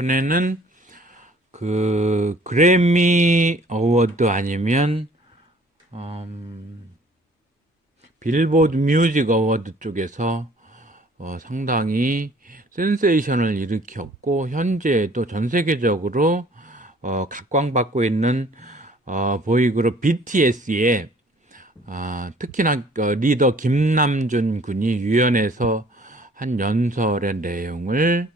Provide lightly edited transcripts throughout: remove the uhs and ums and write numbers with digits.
이번에는 그 그래미 어워드 아니면 빌보드 뮤직 어워드 쪽에서 상당히 센세이션을 일으켰고 현재도 전 세계적으로 각광받고 있는 보이그룹 BTS의 특히나 리더 김남준 군이 유엔에서 한 연설의 내용을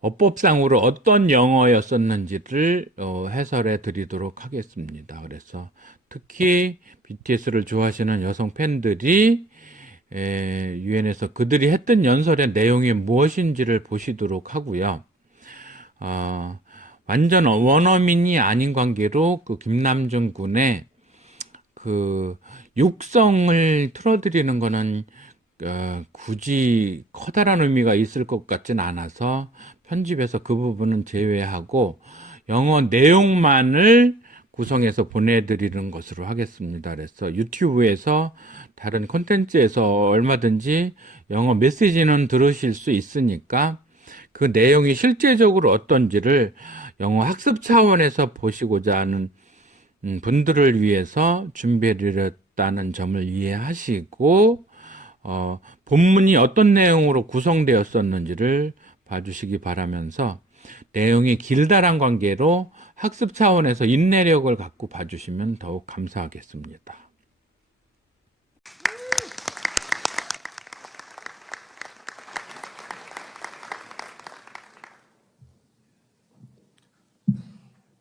어법상으로 어떤 영어였었는지를 해설해 드리도록 하겠습니다. 그래서 특히 BTS를 좋아하시는 여성 팬들이 유엔에서 그들이 했던 연설의 내용이 무엇인지를 보시도록 하고요. 완전 원어민이 아닌 관계로 그 김남준 군의 그 육성을 틀어드리는 거는 굳이 커다란 의미가 있을 것 같진 않아서 편집해서 그 부분은 제외하고 영어 내용만을 구성해서 보내드리는 것으로 하겠습니다. 그래서 유튜브에서 다른 콘텐츠에서 얼마든지 영어 메시지는 들으실 수 있으니까 그 내용이 실제적으로 어떤지를 영어 학습 차원에서 보시고자 하는 분들을 위해서 준비해드렸다는 점을 이해하시고 본문이 어떤 내용으로 구성되었었는지를 봐주시기 바라면서 내용이 길다란 관계로 학습 차원에서 인내력을 갖고 봐주시면 더욱 감사하겠습니다.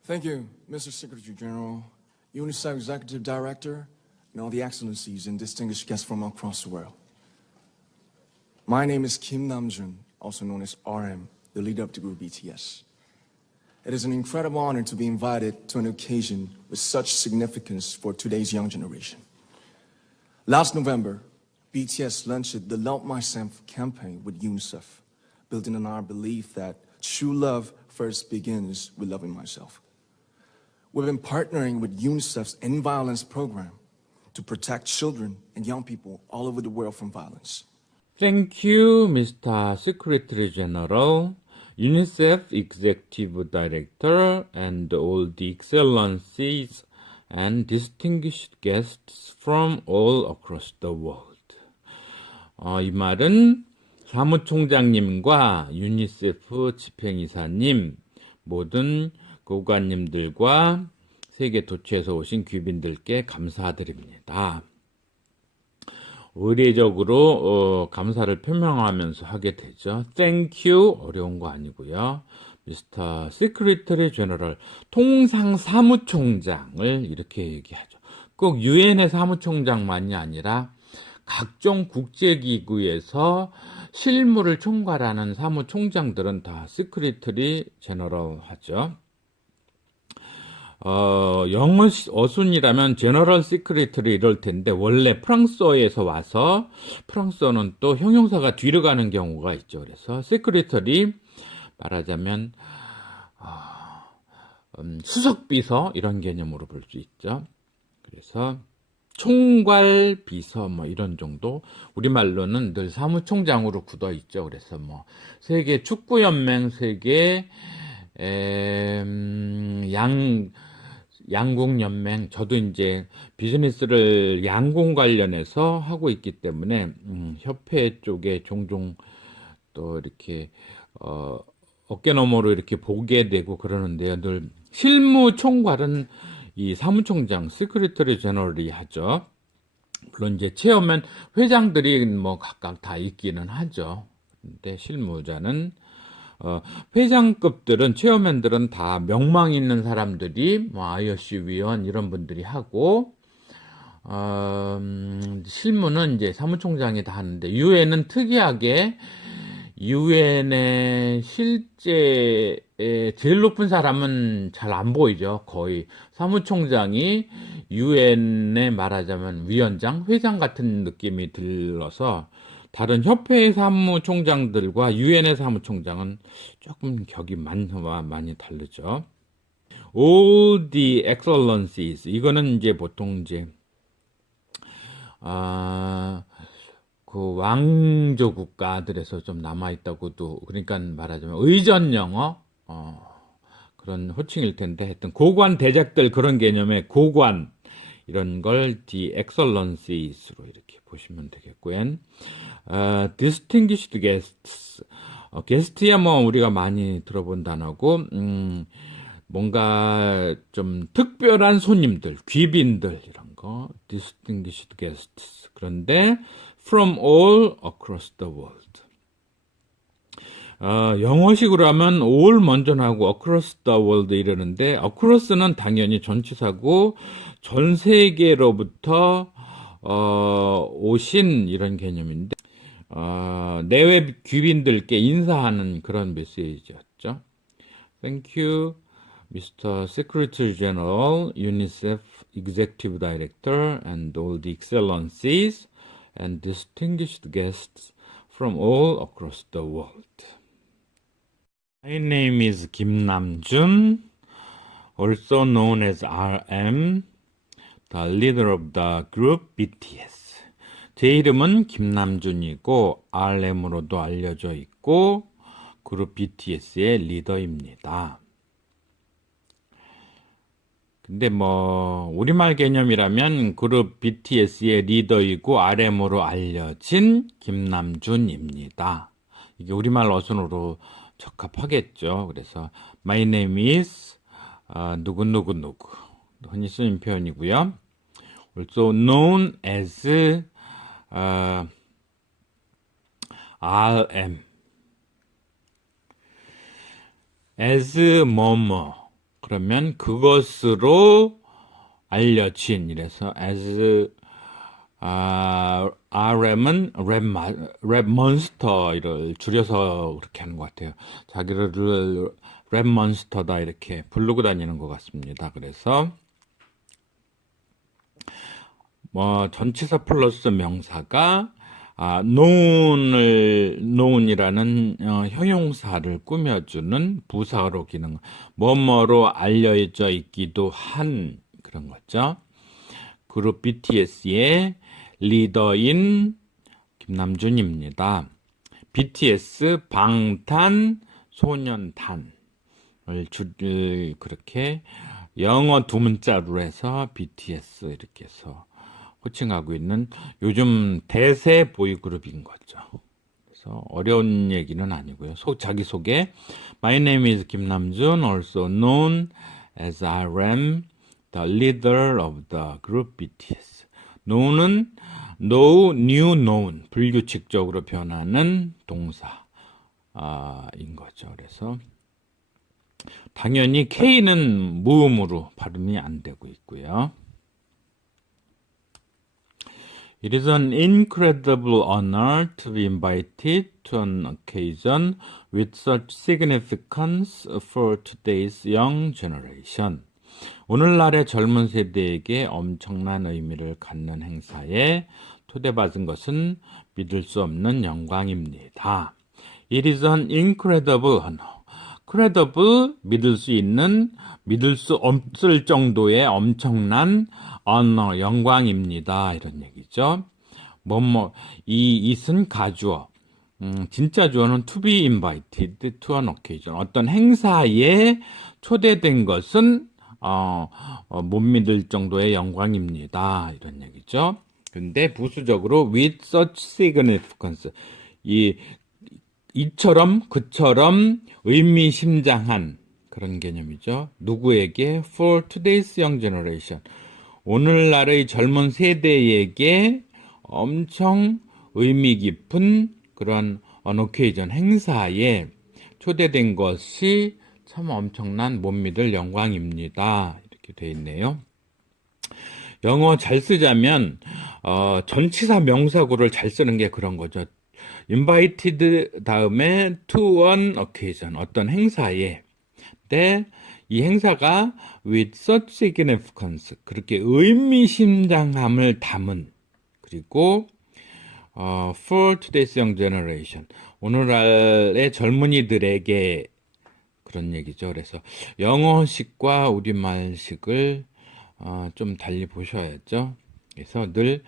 Thank you, Mr. Secretary General, UNICEF Executive Director, and all the excellencies and distinguished guests from across the world. My name is Kim Namjoon, also known as RM, the leader of the group BTS. It is an incredible honor to be invited to an occasion with such significance for today's young generation. Last November, BTS launched the Love Myself campaign with UNICEF, building on our belief that true love first begins with loving myself. We've been partnering with UNICEF's End Violence program to protect children and young people all over the world from violence. Thank you, Mr. Secretary General, UNICEF Executive Director, and all the excellencies and distinguished guests from all across the world. 이 말은 사무총장님과 유니세프 집행이사님, 모든 고관님들과 세계 도처에서 오신 귀빈들께 감사드립니다. 의례적으로 감사를 표명하면서 하게 되죠. Thank you 어려운 거 아니고요. Mr. Secretary General 통상 사무총장을 이렇게 얘기하죠. 꼭 유엔의 사무총장만이 아니라 각종 국제기구에서 실무를 총괄하는 사무총장들은 다 Secretary General 하죠. 영어 어순이라면 General Secretary 이럴 텐데 원래 프랑스어에서 와서 프랑스어는 또 형용사가 뒤로 가는 경우가 있죠. 그래서 Secretary 말하자면 수석비서 이런 개념으로 볼 수 있죠. 그래서 총괄 비서 뭐 이런 정도 우리말로는 늘 사무총장으로 굳어 있죠. 그래서 뭐 세계 축구 연맹 세계 양궁 연맹 저도 이제 비즈니스를 양궁 관련해서 하고 있기 때문에 협회 쪽에 종종 또 이렇게 어깨너머로 이렇게 보게 되고 그러는데요. 늘 실무 총괄은 이 사무총장, 시크리터리 제너럴이 하죠. 물론 이제 체어맨 회장들이 뭐 각각 다 있기는 하죠. 근데 실무자는 회장급들은 체어맨들은 다 명망 있는 사람들이 뭐 IOC 위원 이런 분들이 하고 실무는 이제 사무총장이 다 하는데 유엔은 특이하게 유엔의 실제 제일 높은 사람은 잘 안 보이죠. 거의 사무총장이 유엔에 말하자면 위원장, 회장 같은 느낌이 들어서 다른 협회의 사무총장들과 유엔의 사무총장은 조금 격이 많이 다르죠. All the excellencies 이거는 이제 보통 이제 그 왕조 국가들에서 좀 남아있다고도, 그러니까 말하자면 의전 영어, 그런 호칭일 텐데, 하여튼 고관 대작들 그런 개념의 고관, 이런 걸 the excellencies로 이렇게 보시면 되겠고요. distinguished guests. 게스트야 뭐 우리가 많이 들어본 단어고, 뭔가 좀 특별한 손님들, 귀빈들 이런 거, distinguished guests. 그런데 from all across the world. 영어식으로 하면 all 먼저 나오고 across the world 이러는데 across는 당연히 전치사고 전 세계로부터 오신 이런 개념인데 내외 귀빈들께 인사하는 그런 메시지였죠. Thank you, Mr. Secretary General, UNICEF Executive Director, and all the excellencies and distinguished guests from all across the world. My name is Kim Namjoon, also known as RM, the leader of the group BTS. 제 이름은 김남준이고 RM으로도 알려져 있고 그룹 BTS의 리더입니다. 근데 뭐 우리말 개념이라면 그룹 BTS의 리더이고 RM으로 알려진 김남준입니다. 이게 우리말 어순으로 적합하겠죠. 그래서 my name is 누구누구누구 흔히 쓰는 표현이고요. also known as RM as 뭐뭐 그러면 그것으로 알려진 이래서 as RM은 랩 몬스터를 줄여서 그렇게 하는 것 같아요. 자기를 랩 몬스터다 이렇게 부르고 다니는 것 같습니다. 그래서 뭐 전치사 플러스 명사가 known이라는 형용사를 꾸며주는 부사로 기능, 뭐뭐로 알려져 있기도 한 그런 거죠. 그룹 BTS의 리더인 김남준입니다. BTS 방탄소년단을 그렇게 영어 두 문자로 해서 BTS 이렇게 해서 호칭하고 있는 요즘 대세 보이그룹인 거죠. 그래서 어려운 얘기는 아니고요. 자기 소개. My name is 김남준, also known as RM, the leader of the group BTS. know는 know, new, known 불규칙적으로 변하는 동사인 거죠. 그래서 당연히 K는 무음으로 발음이 안 되고 있고요. It is an incredible honor to be invited to an occasion with such significance for today's young generation. 오늘날의 젊은 세대에게 엄청난 의미를 갖는 행사에 초대받은 것은 믿을 수 없는 영광입니다. It is an incredible honor. credible, 믿을 수 있는, 믿을 수 없을 정도의 엄청난 honor, 영광입니다. 이런 얘기죠. it은 가주어. 진짜 주어는 to be invited to an occasion. 어떤 행사에 초대된 것은 못 믿을 정도의 영광입니다. 이런 얘기죠. 근데 부수적으로 with such significance. 이처럼 그처럼 의미심장한 그런 개념이죠. 누구에게? For today's young generation. 오늘날의 젊은 세대에게 엄청 의미 깊은 그런 on occasion 행사에 초대된 것이 참 엄청난 못 믿을 영광입니다. 이렇게 돼 있네요. 영어 잘 쓰자면 전치사 명사구를 잘 쓰는 게 그런 거죠. invited 다음에 to an occasion 어떤 행사에 근데 이 행사가 with such significance 그렇게 의미심장함을 담은 그리고 for today's young generation 오늘날의 젊은이들에게 그런 얘기죠. 그래서 영어식과 우리말식을 좀 달리 보셔야죠. 그래서 늘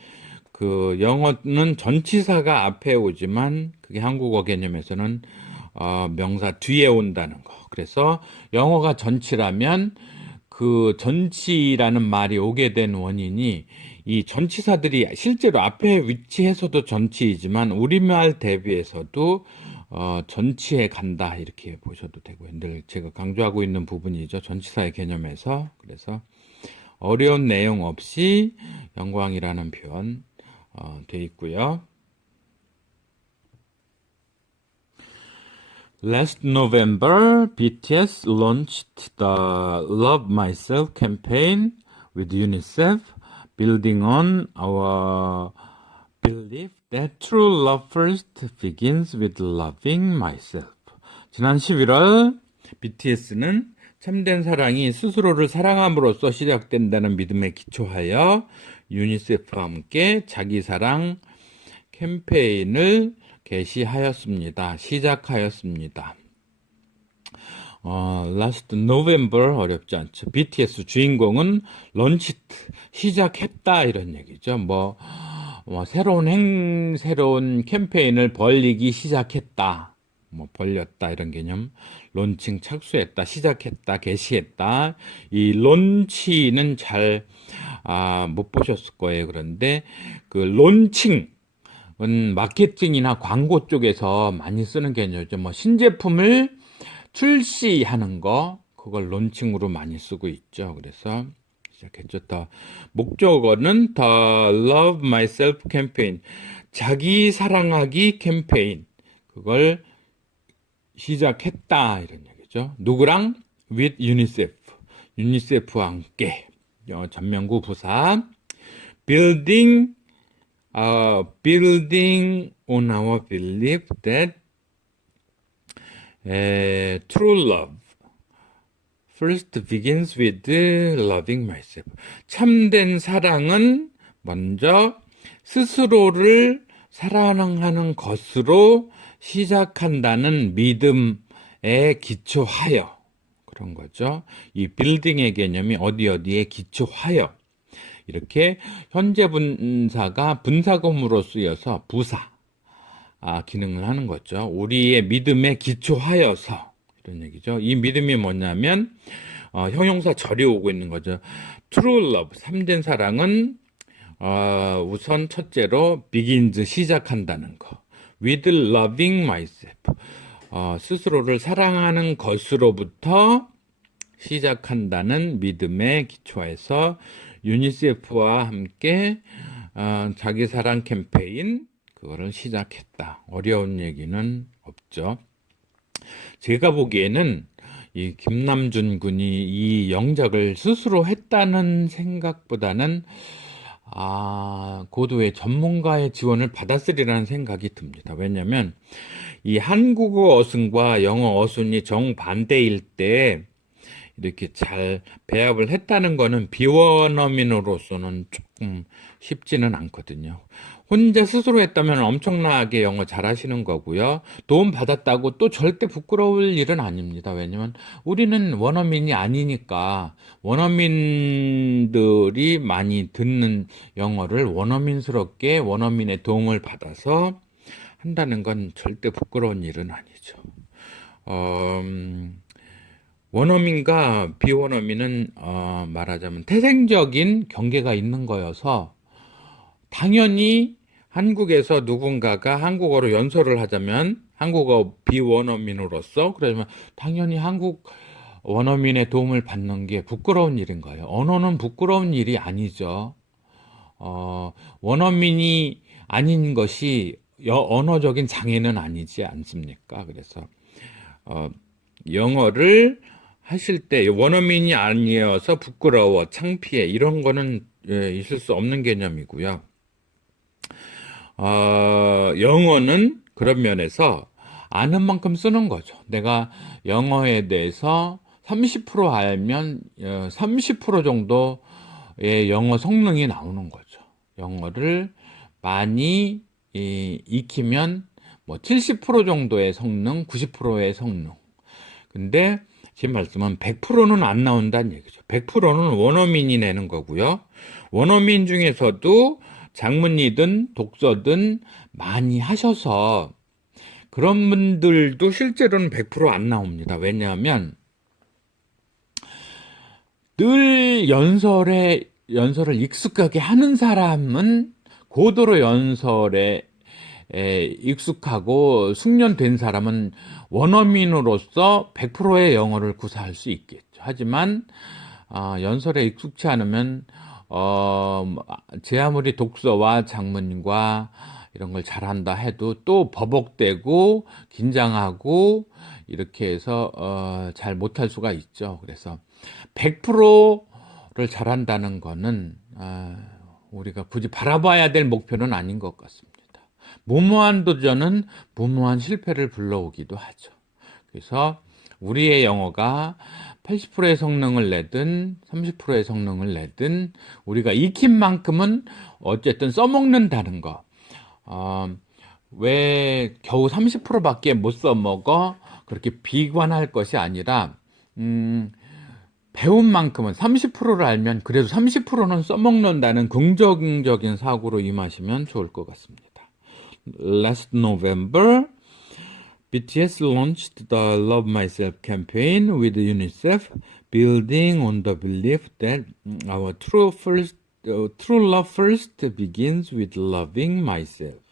그 영어는 전치사가 앞에 오지만 그게 한국어 개념에서는 명사 뒤에 온다는 거. 그래서 영어가 전치라면 그 전치라는 말이 오게 된 원인이 이 전치사들이 실제로 앞에 위치해서도 전치이지만 우리말 대비해서도 전치에 간다 이렇게 보셔도 되고요. 늘 제가 강조하고 있는 부분이죠. 전치사의 개념에서. 그래서 어려운 내용 없이 영광이라는 표현 돼 있고요. Last November, BTS launched the Love Myself campaign with UNICEF, building on our belief that true love first begins with loving myself. 지난 11월 BTS는 참된 사랑이 스스로를 사랑함으로써 시작된다는 믿음에 기초하여 유니세프와 함께 자기 사랑 캠페인을 시작하였습니다. last November 어렵지 않죠. BTS 주인공은 launched 시작했다 이런 얘기죠. 새로운 캠페인을 벌리기 시작했다. 벌렸다 이런 개념. 론칭 착수했다, 시작했다, 개시했다. 이 론치는 잘 못 보셨을 거예요. 그런데 그 론칭 마케팅이나 광고 쪽에서 많이 쓰는 개념이죠. 신제품을 출시하는 거, 그걸 론칭으로 많이 쓰고 있죠. 그래서 시작했죠. 목적어는 The Love Myself 캠페인, 자기 사랑하기 캠페인, 그걸 시작했다 이런 얘기죠. 누구랑? With UNICEF, 유니세프와 함께. 전명구 부사. Building on our belief that true love first begins with loving myself. 참된 사랑은 먼저 스스로를 사랑하는 것으로 시작한다는 믿음에 기초하여, 그런 거죠. 이 빌딩의 개념이 어디에 기초하여, 이렇게 현재 분사가 분사금으로 쓰여서 부사 기능을 하는 거죠. 우리의 믿음에 기초하여서, 이런 얘기죠. 이 믿음이 뭐냐면 형용사 절이 오고 있는 거죠. True love, 참된 사랑은 우선 첫째로 begins, 시작한다는 거. With loving myself, 스스로를 사랑하는 것으로부터 시작한다는 믿음에 기초해서 유니세프와 함께 자기 사랑 캠페인, 그거를 시작했다. 어려운 얘기는 없죠. 제가 보기에는 이 김남준 군이 이 영작을 스스로 했다는 생각보다는 고도의 전문가의 지원을 받았으리라는 생각이 듭니다. 왜냐하면 이 한국어 어순과 영어 어순이 정반대일 때 이렇게 잘 배합을 했다는 거는 비원어민으로서는 조금 쉽지는 않거든요. 혼자 스스로 했다면 엄청나게 영어 잘하시는 거고요. 도움 받았다고 또 절대 부끄러울 일은 아닙니다. 왜냐면 우리는 원어민이 아니니까, 원어민들이 많이 듣는 영어를 원어민스럽게 원어민의 도움을 받아서 한다는 건 절대 부끄러운 일은 아니죠. 원어민과 비원어민은 말하자면 태생적인 경계가 있는 거여서, 당연히 한국에서 누군가가 한국어로 연설을 하자면 한국어 비원어민으로서, 그러면 당연히 한국 원어민의 도움을 받는 게 부끄러운 일인 거예요. 언어는 부끄러운 일이 아니죠. 원어민이 아닌 것이 언어적인 장애는 아니지 않습니까? 그래서 영어를 하실 때 원어민이 아니어서 부끄러워, 창피해, 이런 거는 있을 수 없는 개념이고요. 영어는 그런 면에서 아는 만큼 쓰는 거죠. 내가 영어에 대해서 30% 알면 30% 정도의 영어 성능이 나오는 거죠. 영어를 많이 익히면 70% 정도의 성능, 90%의 성능. 근데 제 말씀은 100%는 안 나온다는 얘기죠. 100%는 원어민이 내는 거고요. 원어민 중에서도 장문이든 독서든 많이 하셔서 그런 분들도 실제로는 100% 안 나옵니다. 왜냐하면 늘 연설을 익숙하게 하는 사람은 고도로 연설에 익숙하고 숙련된 사람은 원어민으로서 100%의 영어를 구사할 수 있겠죠. 하지만 연설에 익숙치 않으면 제 아무리 독서와 장문과 이런 걸 잘한다 해도 또 버벅대고 긴장하고 이렇게 해서 잘 못할 수가 있죠. 그래서 100%를 잘한다는 거는 우리가 굳이 바라봐야 될 목표는 아닌 것 같습니다. 무모한 도전은 무모한 실패를 불러오기도 하죠. 그래서 우리의 영어가 80%의 성능을 내든 30%의 성능을 내든 우리가 익힌 만큼은 어쨌든 써먹는다는 거. 왜 겨우 30%밖에 못 써먹어? 그렇게 비관할 것이 아니라 배운 만큼은 30%를 알면 그래도 30%는 써먹는다는 긍정적인 사고로 임하시면 좋을 것 같습니다. Last November, BTS launched the Love Myself campaign with UNICEF, building on the belief that our true love first begins with loving myself.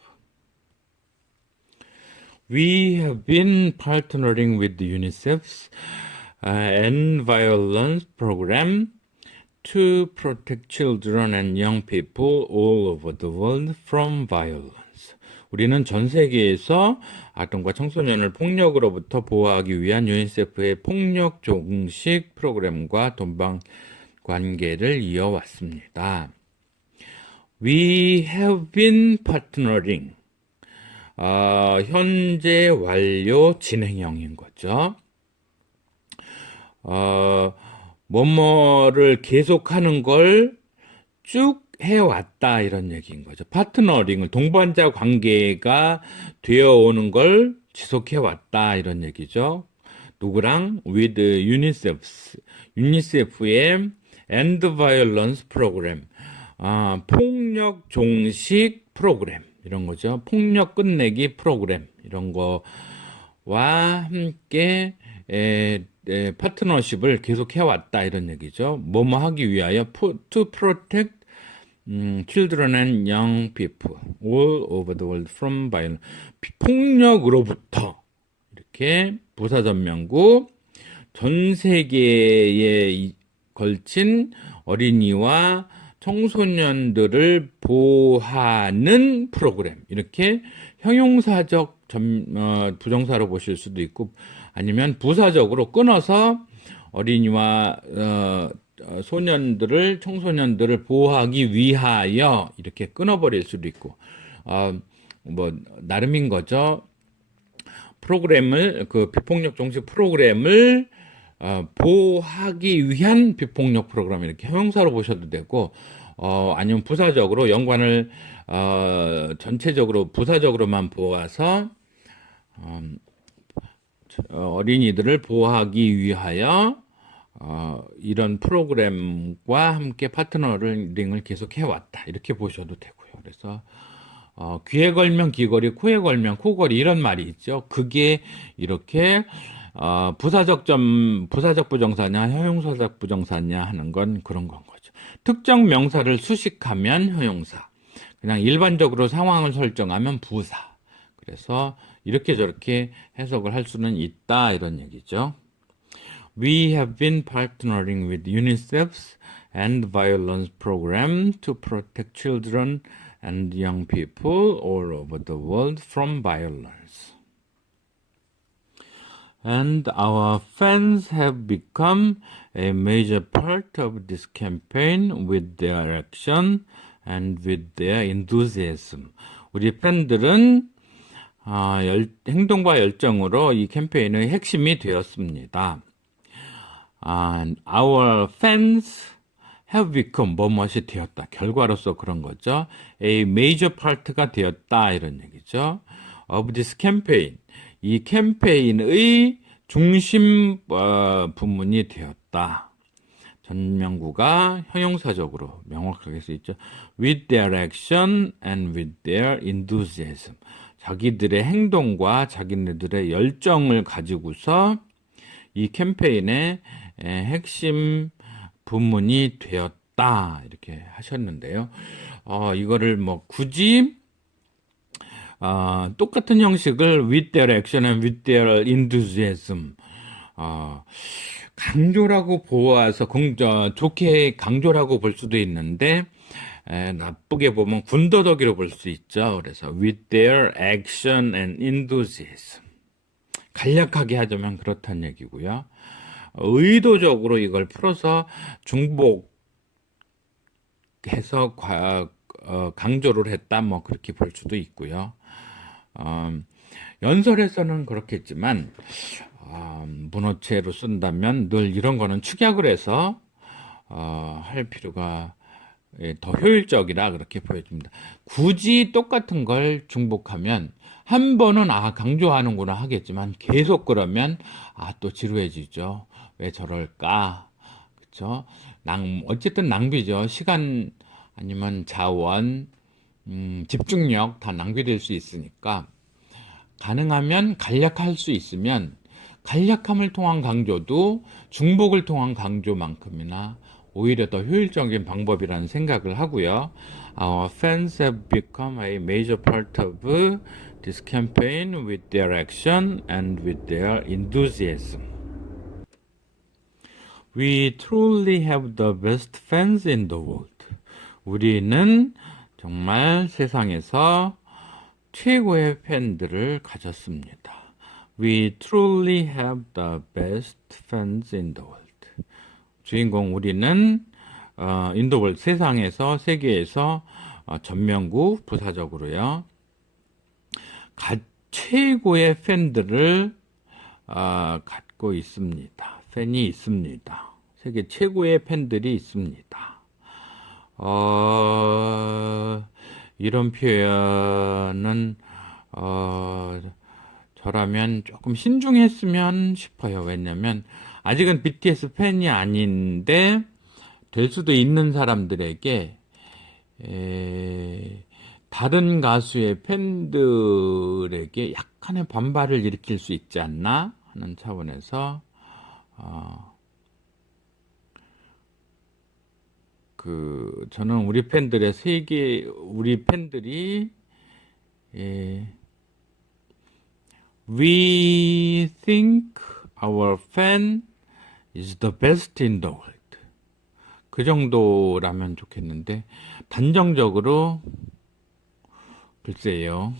We have been partnering with UNICEF's End Violence program to protect children and young people all over the world from violence. 우리는 전 세계에서 아동과 청소년을 폭력으로부터 보호하기 위한 유니세프의 폭력 종식 프로그램과 동반 관계를 이어왔습니다. We have been partnering. 현재 완료 진행형인 거죠. 뭐뭐를 계속하는 걸 쭉 해왔다 이런 얘기인 거죠. 파트너링을 동반자 관계가 되어오는 걸 지속해왔다 이런 얘기죠. 누구랑? with 유니세프의 End Violence 프로그램, 폭력 종식 프로그램 이런 거죠. 폭력 끝내기 프로그램 이런 거와 함께 파트너십을 계속 해왔다 이런 얘기죠. 뭐뭐 하기 위하여 to protect children and young people all over the world from violence. 폭력으로부터 이렇게 부사전명구 전 세계에 걸친 어린이와 청소년들을 보호하는 프로그램. 이렇게 형용사적 부정사로 보실 수도 있고 아니면 부사적으로 끊어서 어린이와 청소년들을 보호하기 위하여 이렇게 끊어버릴 수도 있고 나름인 거죠. 프로그램을 비폭력 종식 프로그램을 보호하기 위한 비폭력 프로그램 이렇게 형용사로 보셔도 되고 아니면 부사적으로 연관을 전체적으로 부사적으로만 보아서 어린이들을 보호하기 위하여 이런 프로그램과 함께 파트너링을 계속 해왔다 이렇게 보셔도 되고요. 그래서 귀에 걸면 귀걸이, 코에 걸면 코걸이 이런 말이 있죠. 그게 이렇게 부사적 부정사냐 형용사적 부정사냐 하는 건 그런 건 거죠. 특정 명사를 수식하면 형용사, 그냥 일반적으로 상황을 설정하면 부사. 그래서 이렇게 저렇게 해석을 할 수는 있다 이런 얘기죠. We have been partnering with UNICEF's End Violence program to protect children and young people all over the world from violence. And our fans have become a major part of this campaign with their action and with their enthusiasm. 우리 팬들은 행동과 열정으로 이 캠페인의 핵심이 되었습니다. Our fans have become 뭐뭇이 되었다. 결과로서 그런 거죠. A major part가 되었다 이런 얘기죠. Of this campaign. 이 캠페인의 중심 부문이 되었다. 전명구가 형용사적으로 명확하게 써 있죠. With their action and with their enthusiasm. 자기들의 행동과 자기네들의 열정을 가지고서 이 캠페인의 핵심 부문이 되었다. 이렇게 하셨는데요. 이거를 뭐 굳이 똑같은 형식을 with their action and with their enthusiasm 강조라고 보아서 좋게 강조라고 볼 수도 있는데 나쁘게 보면 군더더기로 볼 수 있죠. 그래서 with their action and enthusiasm 간략하게 하자면 그렇다는 얘기고요. 의도적으로 이걸 풀어서 중복해서 강조를 했다 뭐 그렇게 볼 수도 있고요. 연설에서는 그렇겠지만 문어체로 쓴다면 늘 이런 거는 축약을 해서 할 필요가 더 효율적이라 그렇게 보여집니다. 굳이 똑같은 걸 중복하면 한 번은 강조하는구나 하겠지만 계속 그러면 또 지루해지죠. 왜 저럴까? 그쵸? 어쨌든 낭비죠. 시간 아니면 자원, 집중력 다 낭비될 수 있으니까 가능하면 간략할 수 있으면 간략함을 통한 강조도 중복을 통한 강조만큼이나 오히려 더 효율적인 방법이라는 생각을 하고요. Our fans have become a major part of this campaign with their action and with their enthusiasm. We truly have the best fans in the world. 우리는 정말 세상에서 최고의 팬들을 가졌습니다. We truly have the best fans in the world. 주인공 우리는 in the world 세상에서 세계에서 전명구 부사적으로요. 최고의 팬들을 갖고 있습니다. 팬이 있습니다. 세계 최고의 팬들이 있습니다. 이런 표현은 저라면 조금 신중했으면 싶어요. 왜냐면 아직은 BTS 팬이 아닌데 될 수도 있는 사람들에게 다른 가수의 팬들에게 약간의 반발을 일으킬 수 있지 않나 하는 차원에서 저는 우리 팬들의 우리 팬들이 We think our fan is the best in the world. 그 정도라면 좋겠는데 단정적으로 글쎄요.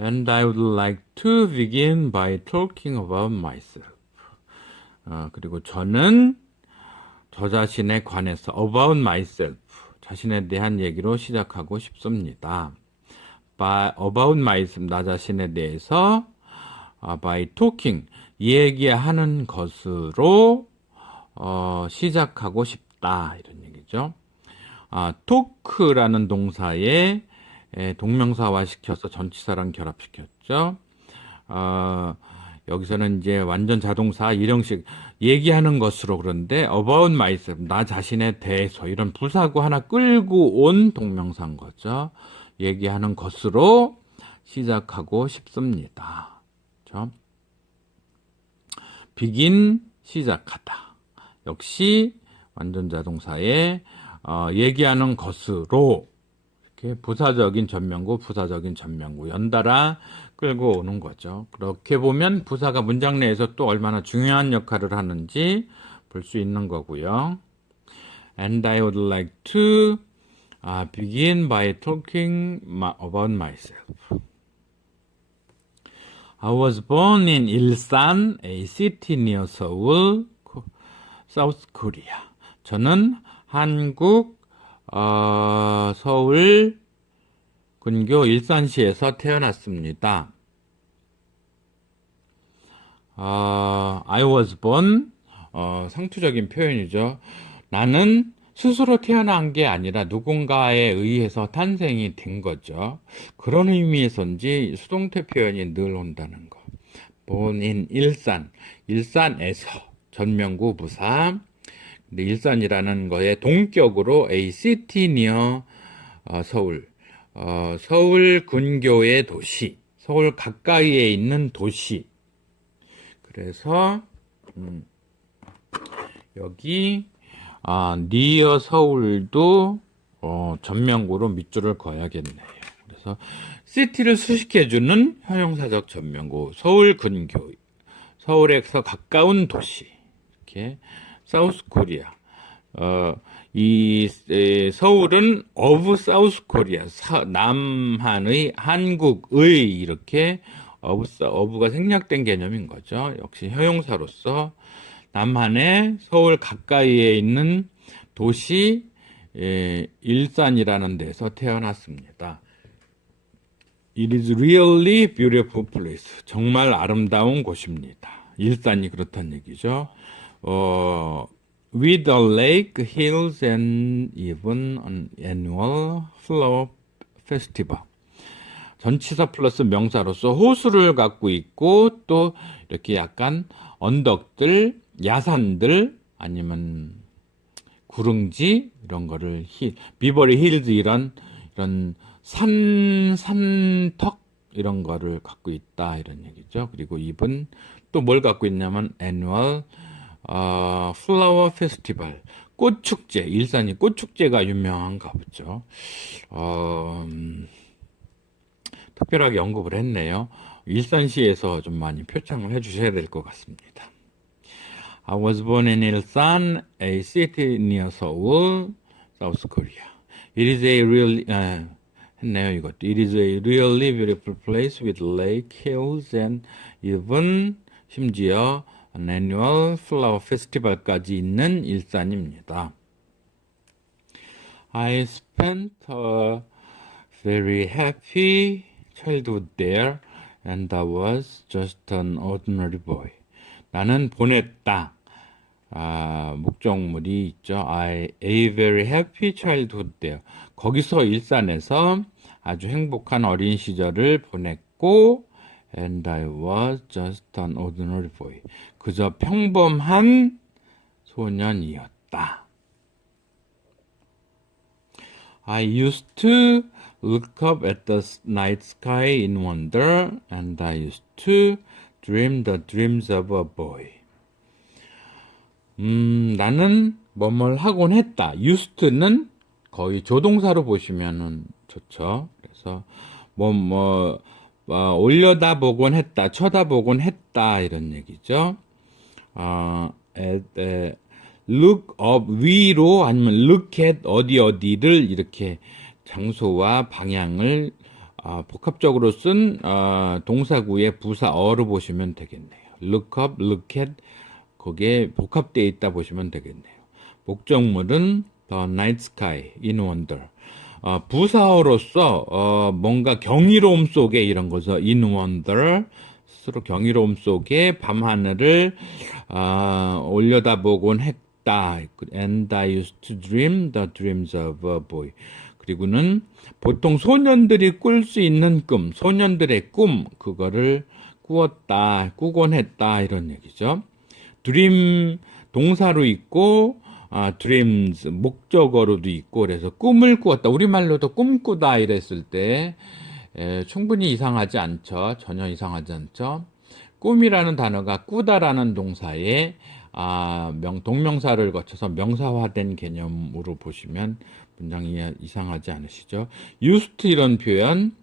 And I would like to begin by talking about myself. 그리고 저는 저 자신에 관해서 about myself, 자신에 대한 얘기로 시작하고 싶습니다. about myself, 나 자신에 대해서 by talking, 얘기하는 것으로 시작하고 싶다 이런 얘기죠. talk라는 동사에 동명사화 시켜서 전치사랑 결합시켰죠. 여기서는 이제 완전 자동사 일형식 얘기하는 것으로 그런데 about myself, 나 자신에 대해서 이런 부사구 하나 끌고 온 동명사인 거죠. 얘기하는 것으로 시작하고 싶습니다. 그렇죠? begin, 시작하다. 역시 완전 자동사에 얘기하는 것으로 이렇게 부사적인 전명구, 부사적인 전명구 연달아 끌고 오는 거죠. 그렇게 보면 부사가 문장 내에서 또 얼마나 중요한 역할을 하는지 볼 수 있는 거고요. And I would like to begin by talking about myself. I was born in Ilsan, a city near Seoul, South Korea. 저는 한국 서울 근교 일산시에서 태어났습니다. I was born, 상투적인 표현이죠. 나는 스스로 태어난 게 아니라 누군가에 의해서 탄생이 된 거죠. 그런 의미에서인지 수동태 표현이 늘 온다는 거. born in 일산, 일산에서 전명구 부사. 근데 일산이라는 거에 동격으로 a city near 서울. 서울 근교의 도시. 서울 가까이에 있는 도시. 그래서 여기 near 서울도 전명구로 밑줄을 그어야겠네요. 그래서 city를 수식해주는 형용사적 전명구. 서울 근교. 서울에서 가까운 도시. 이렇게 사우스 코리아. 서울은 of 사우스 코리아. 남한의 한국의 이렇게 of가 생략된 개념인 거죠. 역시 형용사로서 남한의 서울 가까이에 있는 도시 일산이라는 데서 태어났습니다. It is really beautiful place. 정말 아름다운 곳입니다. 일산이 그렇다는 얘기죠. With a lake, hills, and even an annual flower festival. 전치사 플러스 명사로서 호수를 갖고 있고 또 이렇게 약간 언덕들, 야산들 아니면 구릉지 이런 거를 비버리 힐즈 이런 산턱 이런 거를 갖고 있다 이런 얘기죠. 그리고 입은 또 뭘 갖고 있냐면 annual flower festival 꽃축제. 일산이 꽃축제가 유명한가 보죠. 특별하게 언급을 했네요. 일산시에서 좀 많이 표창을 해주셔야 될 것 같습니다. I was born in Ilsan, a city near Seoul, South Korea. It is a really 했네요 이것도. It is a really beautiful place with lake, hills, and even 심지어 an annual flower festival까지 있는 일산입니다. I spent a very happy childhood there, and I was just an ordinary boy. 나는 보냈다. 목적물이 있죠. a very happy childhood there. 거기서 일산에서 아주 행복한 어린 시절을 보냈고, and I was just an ordinary boy. 그저 평범한 소년이었다. I used to look up at the night sky in wonder, and I used to dream the dreams of a boy. 나는 뭐뭘 하곤 했다. used to는 거의 조동사로 보시면은 좋죠. 그래서 올려다보곤 했다, 쳐다보곤 했다 이런 얘기죠. look up 위로 아니면 look at 어디를 이렇게 장소와 방향을 복합적으로 쓴 동사구의 부사어로 보시면 되겠네요. look up, look at 거기에 복합되어 있다 보시면 되겠네요. 목적물은 the night sky in wonder. 부사어로서 뭔가 경이로움 속에 이런 거죠. in wonder 스스로 경이로움 속에 밤하늘을 올려다보곤 했다. And I used to dream the dreams of a boy. 그리고는 보통 소년들이 꿀 수 있는 꿈, 소년들의 꿈 그거를 꾸곤 했다 이런 얘기죠. dream 동사로 있고 dreams 목적어로도 있고 그래서 꿈을 꾸었다. 우리말로도 꿈꾸다 이랬을 때 충분히 이상하지 않죠. 전혀 이상하지 않죠. 꿈이라는 단어가 꾸다라는 동사에 동명사를 거쳐서 명사화된 개념으로 보시면 문장이 이상하지 않으시죠. used 이런 표현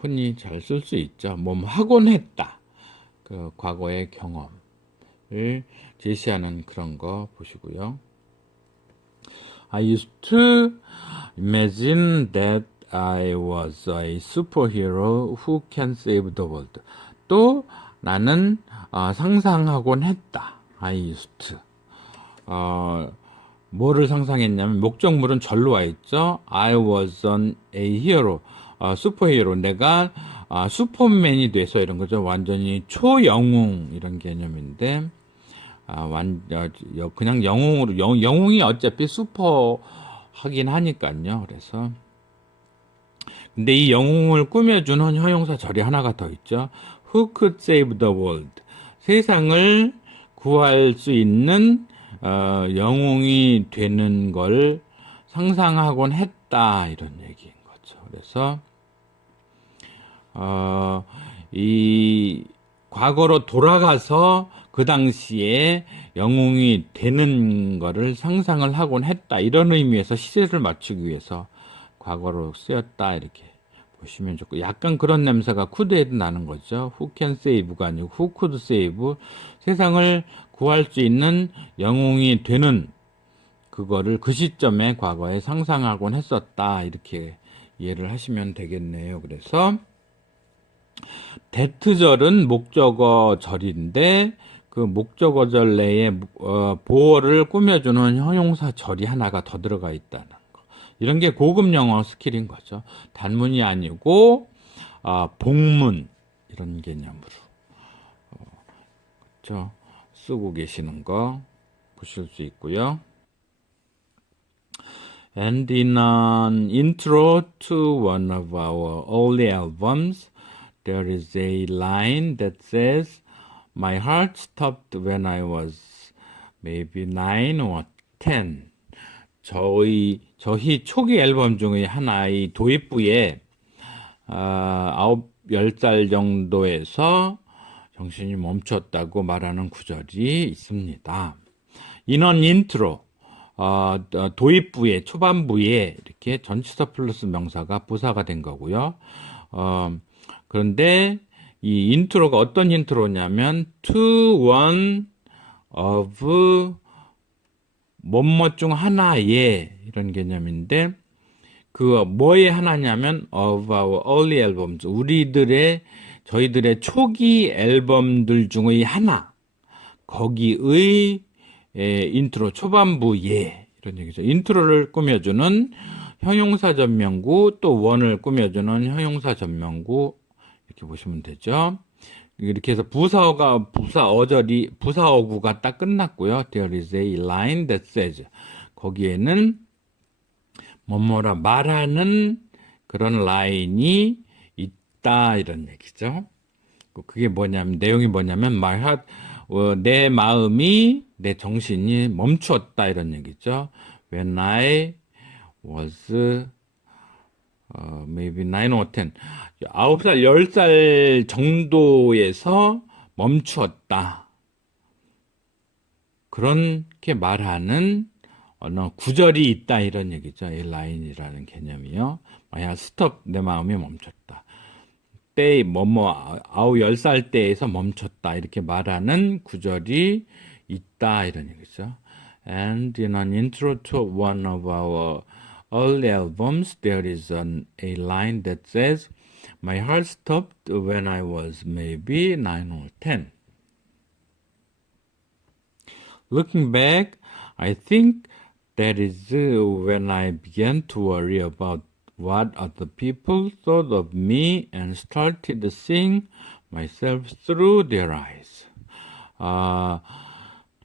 흔히 잘 쓸 수 있죠. 하곤 했다. 그 과거의 경험을 제시하는 그런 거 보시고요. I used to imagine that I was a superhero who can save the world. 또 나는 상상하곤 했다. I used to. 뭐를 상상했냐면 목적물은 절로 와 있죠. I was a hero. 슈퍼히어로. 내가 슈퍼맨이 돼서 이런 거죠. 완전히 초영웅 이런 개념인데 그냥 영웅으로 영웅이 어차피 슈퍼 하긴 하니까요. 그래서 근데 이 영웅을 꾸며주는 형용사 절이 하나가 더 있죠. Who could save the world? 세상을 구할 수 있는 영웅이 되는 걸 상상하곤 했다 이런 얘기인 거죠. 그래서 이 과거로 돌아가서 그 당시에 영웅이 되는 거를 상상을 하곤 했다 이런 의미에서 시제를 맞추기 위해서 과거로 쓰였다 이렇게 보시면 좋고, 약간 그런 냄새가 쿠드에도 나는 거죠. Who can save가 아니고 Who could save, 세상을 구할 수 있는 영웅이 되는 그거를 그 시점에 과거에 상상하곤 했었다 이렇게 이해를 하시면 되겠네요. 그래서 대트절은 목적어절인데 그 목적어절 내에 보어를 꾸며주는 형용사절이 하나가 더 들어가 있다는 거. 이런 게 고급 영어 스킬인 거죠. 단문이 아니고 복문 이런 개념으로 그렇죠? 쓰고 계시는 거 보실 수 있고요. And in an intro to one of our early albums, there is a line that says, My heart stopped when I was maybe 9 or 10. 저희 초기 앨범 중에 하나의 도입부에 10살 정도에서 정신이 멈췄다고 말하는 구절이 있습니다. 인원 인트로, 도입부에, 초반부에 이렇게 전치사 플러스 명사가 부사가 된 거고요. 그런데 이 인트로가 어떤 인트로냐면 to one of 뭐뭐 중 하나의 이런 개념인데 그 뭐의 하나냐면 of our early albums, 저희들의 초기 앨범들 중의 하나, 거기의 인트로 초반부에 이런 얘기죠. 인트로를 꾸며주는 형용사 전명구, 또 원을 꾸며주는 형용사 전명구 이렇게 보시면 되죠. 이렇게 해서 부사어구가 딱 끝났고요. There is a line that says, 거기에는 뭐뭐라 말하는 그런 라인이 있다 이런 얘기죠. 그게 뭐냐면, 내용이 뭐냐면 my heart, 내 마음이, 내 정신이 멈추었다 이런 얘기죠. When I was maybe 9 or 10, 9살, 10살 정도에서 멈추었다. 그렇게 말하는 어느 구절이 있다 이런 얘기죠. 이 라인이라는 개념이요. 만약 스톱, 내 마음이 멈췄다. 때, 10살 때에서 멈췄다. 이렇게 말하는 구절이 있다 이런 얘기죠. And in an intro to one of our early albums, there is a line that says, My heart stopped when I was maybe 9 or 10. Looking back, I think that is when I began to worry about what other people thought of me and started seeing myself through their eyes.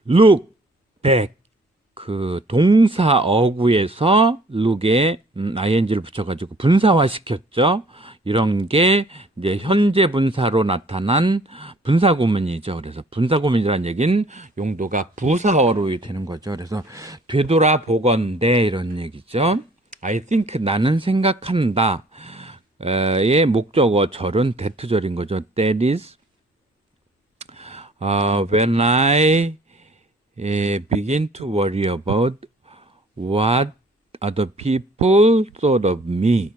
Look back. 그 동사 어구에서 look에 ing를 붙여가지고 분사화시켰죠. 이런 게 이제 현재 분사로 나타난 분사구문이죠. 그래서 분사구문이라는 얘기는 용도가 부사어로 되는 거죠. 그래서 되돌아보건대 이런 얘기죠. I think, 나는 생각한다. 의 목적어절은 that절인 거죠. That is when I begin to worry about what other people thought of me.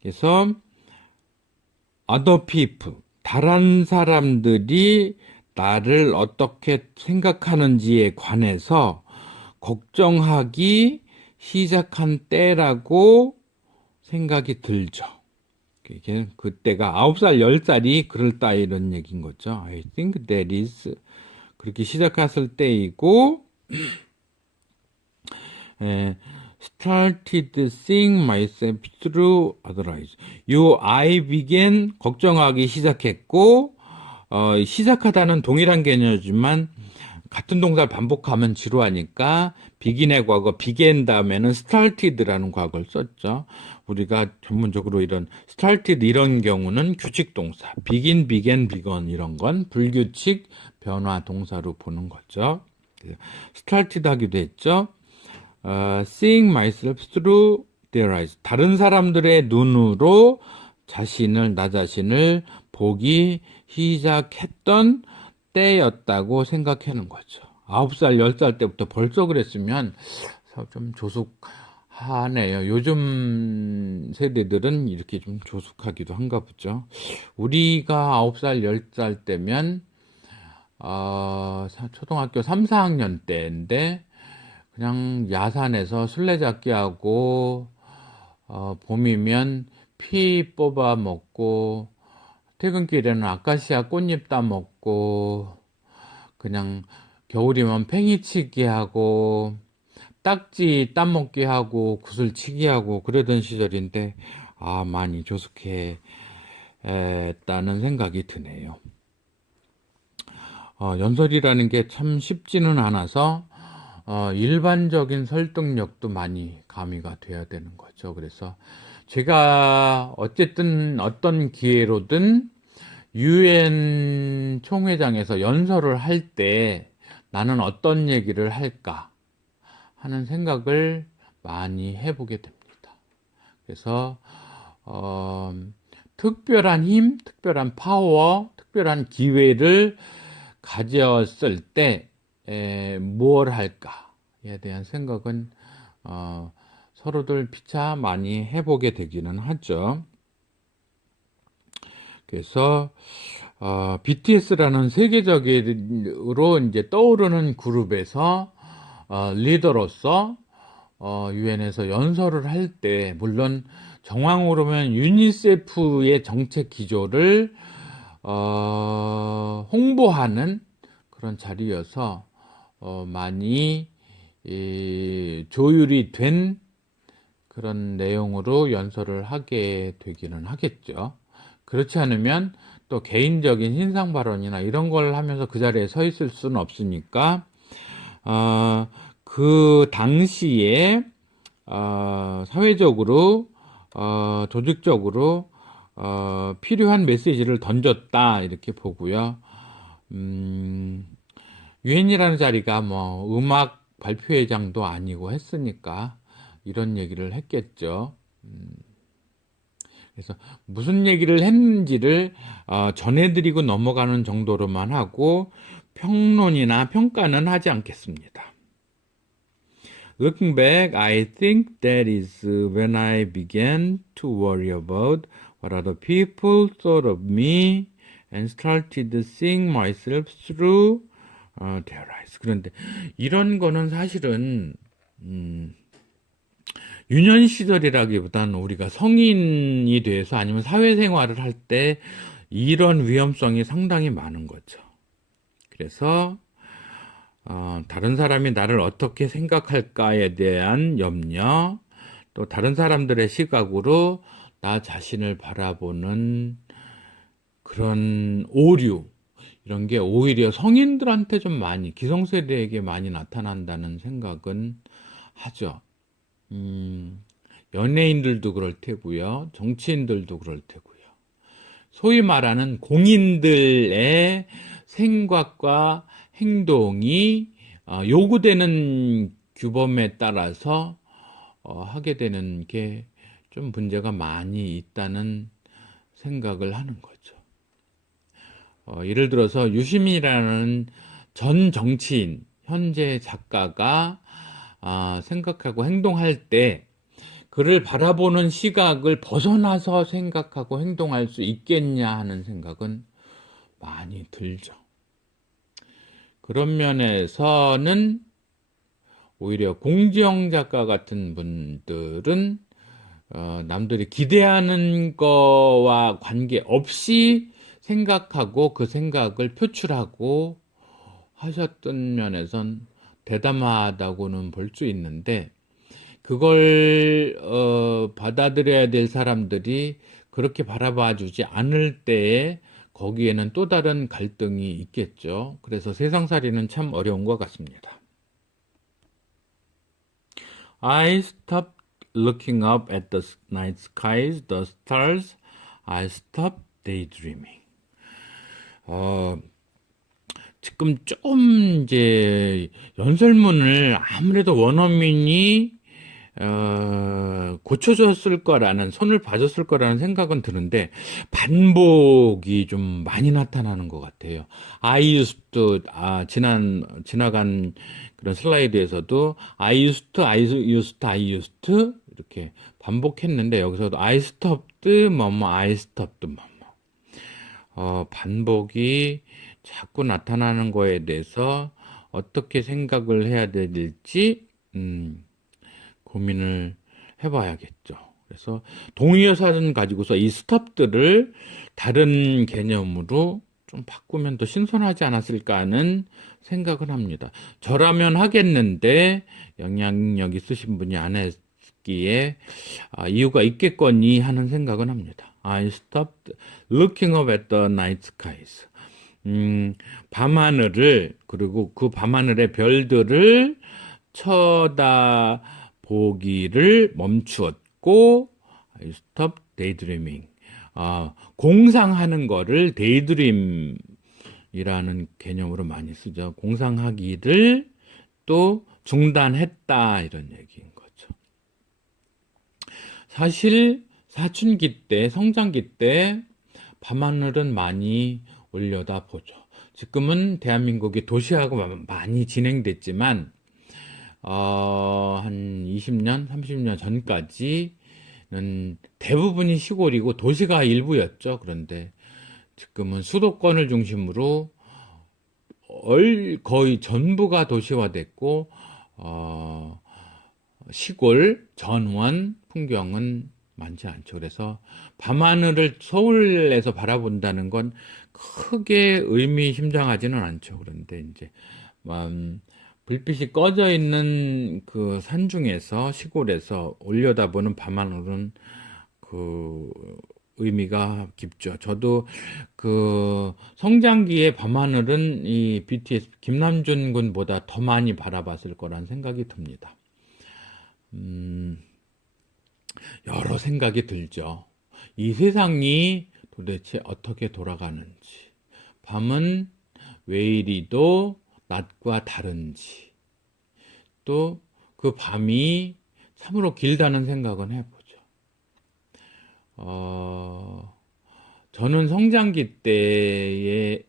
그래서 other people, 다른 사람들이 나를 어떻게 생각하는지에 관해서 걱정하기 시작한 때라고 생각이 들죠. 그때가 9살, 10살이 그럴다 이런 얘기인 거죠. I think that is, 그렇게 시작했을 때이고, started seeing myself through other eyes. I began, 걱정하기 시작했고, 시작하다는 동일한 개념이지만 같은 동사를 반복하면 지루하니까 begin의 과거 began 다음에는 started라는 과거를 썼죠. 우리가 전문적으로 이런 started 이런 경우는 규칙 동사 begin, began, begun 이런 건 불규칙 변화 동사로 보는 거죠. started 하기도 했죠. seeing myself through their eyes. 다른 사람들의 눈으로 나 자신을 보기 시작했던 때였다고 생각하는 거죠. 9살, 10살 때부터 벌써 그랬으면 좀 조숙하네요. 요즘 세대들은 이렇게 좀 조숙하기도 한가 보죠. 우리가 9살, 10살 때면 초등학교 3, 4학년 때인데 그냥 야산에서 술래잡기 하고 봄이면 피 뽑아 먹고 퇴근길에는 아카시아 꽃잎 따 먹고 그냥 겨울이면 팽이치기 하고 딱지 따먹기 하고 구슬치기 하고 그러던 시절인데 많이 조숙했다는 생각이 드네요. 연설이라는 게 참 쉽지는 않아서 일반적인 설득력도 많이 가미가 돼야 되는 거죠. 그래서 제가 어쨌든 어떤 기회로든 UN 총회장에서 연설을 할 때 나는 어떤 얘기를 할까 하는 생각을 많이 해보게 됩니다. 그래서 특별한 힘, 특별한 파워, 특별한 기회를 가졌을 때 뭘 할까에 대한 생각은 서로들 피차 많이 해보게 되기는 하죠. 그래서 BTS라는 세계적으로 이제 떠오르는 그룹에서 리더로서 유엔에서 연설을 할 때 물론 정황으로 보면 유니세프의 정책 기조를 홍보하는 그런 자리여서 많이 조율이 된 그런 내용으로 연설을 하게 되기는 하겠죠. 그렇지 않으면 또 개인적인 신상 발언이나 이런 걸 하면서 그 자리에 서 있을 수는 없으니까 그 당시에 사회적으로 조직적으로 필요한 메시지를 던졌다 이렇게 보고요. 유엔이라는 자리가 뭐 음악 발표회장도 아니고 했으니까 이런 얘기를 했겠죠. 그래서 무슨 얘기를 했는지를 전해드리고 넘어가는 정도로만 하고 평론이나 평가는 하지 않겠습니다. Looking back, I think that is when I began to worry about what other people thought of me and started seeing myself through their eyes. 그런데 이런 거는 사실은 유년 시절이라기보다는 우리가 성인이 돼서 아니면 사회생활을 할 때 이런 위험성이 상당히 많은 거죠. 그래서 다른 사람이 나를 어떻게 생각할까에 대한 염려, 또 다른 사람들의 시각으로 나 자신을 바라보는 그런 오류, 이런 게 오히려 성인들한테 좀 많이, 기성세대에게 많이 나타난다는 생각은 하죠. 연예인들도 그럴 테고요. 정치인들도 그럴 테고요. 소위 말하는 공인들의 생각과 행동이 요구되는 규범에 따라서 하게 되는 게 좀 문제가 많이 있다는 생각을 하는 거죠. 예를 들어서 유시민이라는 전 정치인, 현재 작가가 생각하고 행동할 때 그를 바라보는 시각을 벗어나서 생각하고 행동할 수 있겠냐 하는 생각은 많이 들죠. 그런 면에서는 오히려 공지영 작가 같은 분들은 남들이 기대하는 거와 관계없이 생각하고 그 생각을 표출하고 하셨던 면에선 대담하다고는 볼 수 있는데 그걸 받아들여야 될 사람들이 그렇게 바라봐 주지 않을 때에 거기에는 또 다른 갈등이 있겠죠. 그래서 세상살이는 참 어려운 것 같습니다. I stopped looking up at the night skies, the stars. I stopped daydreaming. 지금 좀 이제 연설문을 아무래도 원어민이 고쳐줬을 거라는, 손을 봐줬을 거라는 생각은 드는데, 반복이 좀 많이 나타나는 것 같아요. I used to, 지나간 그런 슬라이드에서도 I used to, I used to, I used to 이렇게 반복했는데, 여기서도 I stopped, I stopped, 반복이 자꾸 나타나는 거에 대해서 어떻게 생각을 해야 될지, 고민을 해봐야겠죠. 그래서 동의어사를 가지고서 이 스톱들을 다른 개념으로 좀 바꾸면 더 신선하지 않았을까 하는 생각을 합니다. 저라면 하겠는데 영향력 있으신 분이 안 했기에 이유가 있겠거니 하는 생각은 합니다. I stopped looking up at the night skies. 밤하늘을, 그리고 그 밤하늘의 별들을 쳐다보기를 멈추었고, I stopped daydreaming. 공상하는 거를 daydream이라는 개념으로 많이 쓰죠. 공상하기를 또 중단했다, 이런 얘기인 거죠. 사실 사춘기 때, 성장기 때 밤하늘은 많이 올려다보죠. 지금은 대한민국이 도시화가 많이 진행됐지만 한 20년, 30년 전까지는 대부분이 시골이고 도시가 일부였죠. 그런데 지금은 수도권을 중심으로 거의 전부가 도시화됐고 시골, 전원 풍경은 많지 않죠. 그래서 밤하늘을 서울에서 바라본다는 건 크게 의미심장하지는 않죠. 그런데 이제 불빛이 꺼져 있는 그 산중에서, 시골에서 올려다보는 밤하늘은 그 의미가 깊죠. 저도 그 성장기의 밤하늘은 이 BTS 김남준 군보다 더 많이 바라봤을 거란 생각이 듭니다. 여러 생각이 들죠. 이 세상이 도대체 어떻게 돌아가는지, 밤은 왜 이리도 낮과 다른지, 또 그 밤이 참으로 길다는 생각은 해보죠. 저는 성장기 때에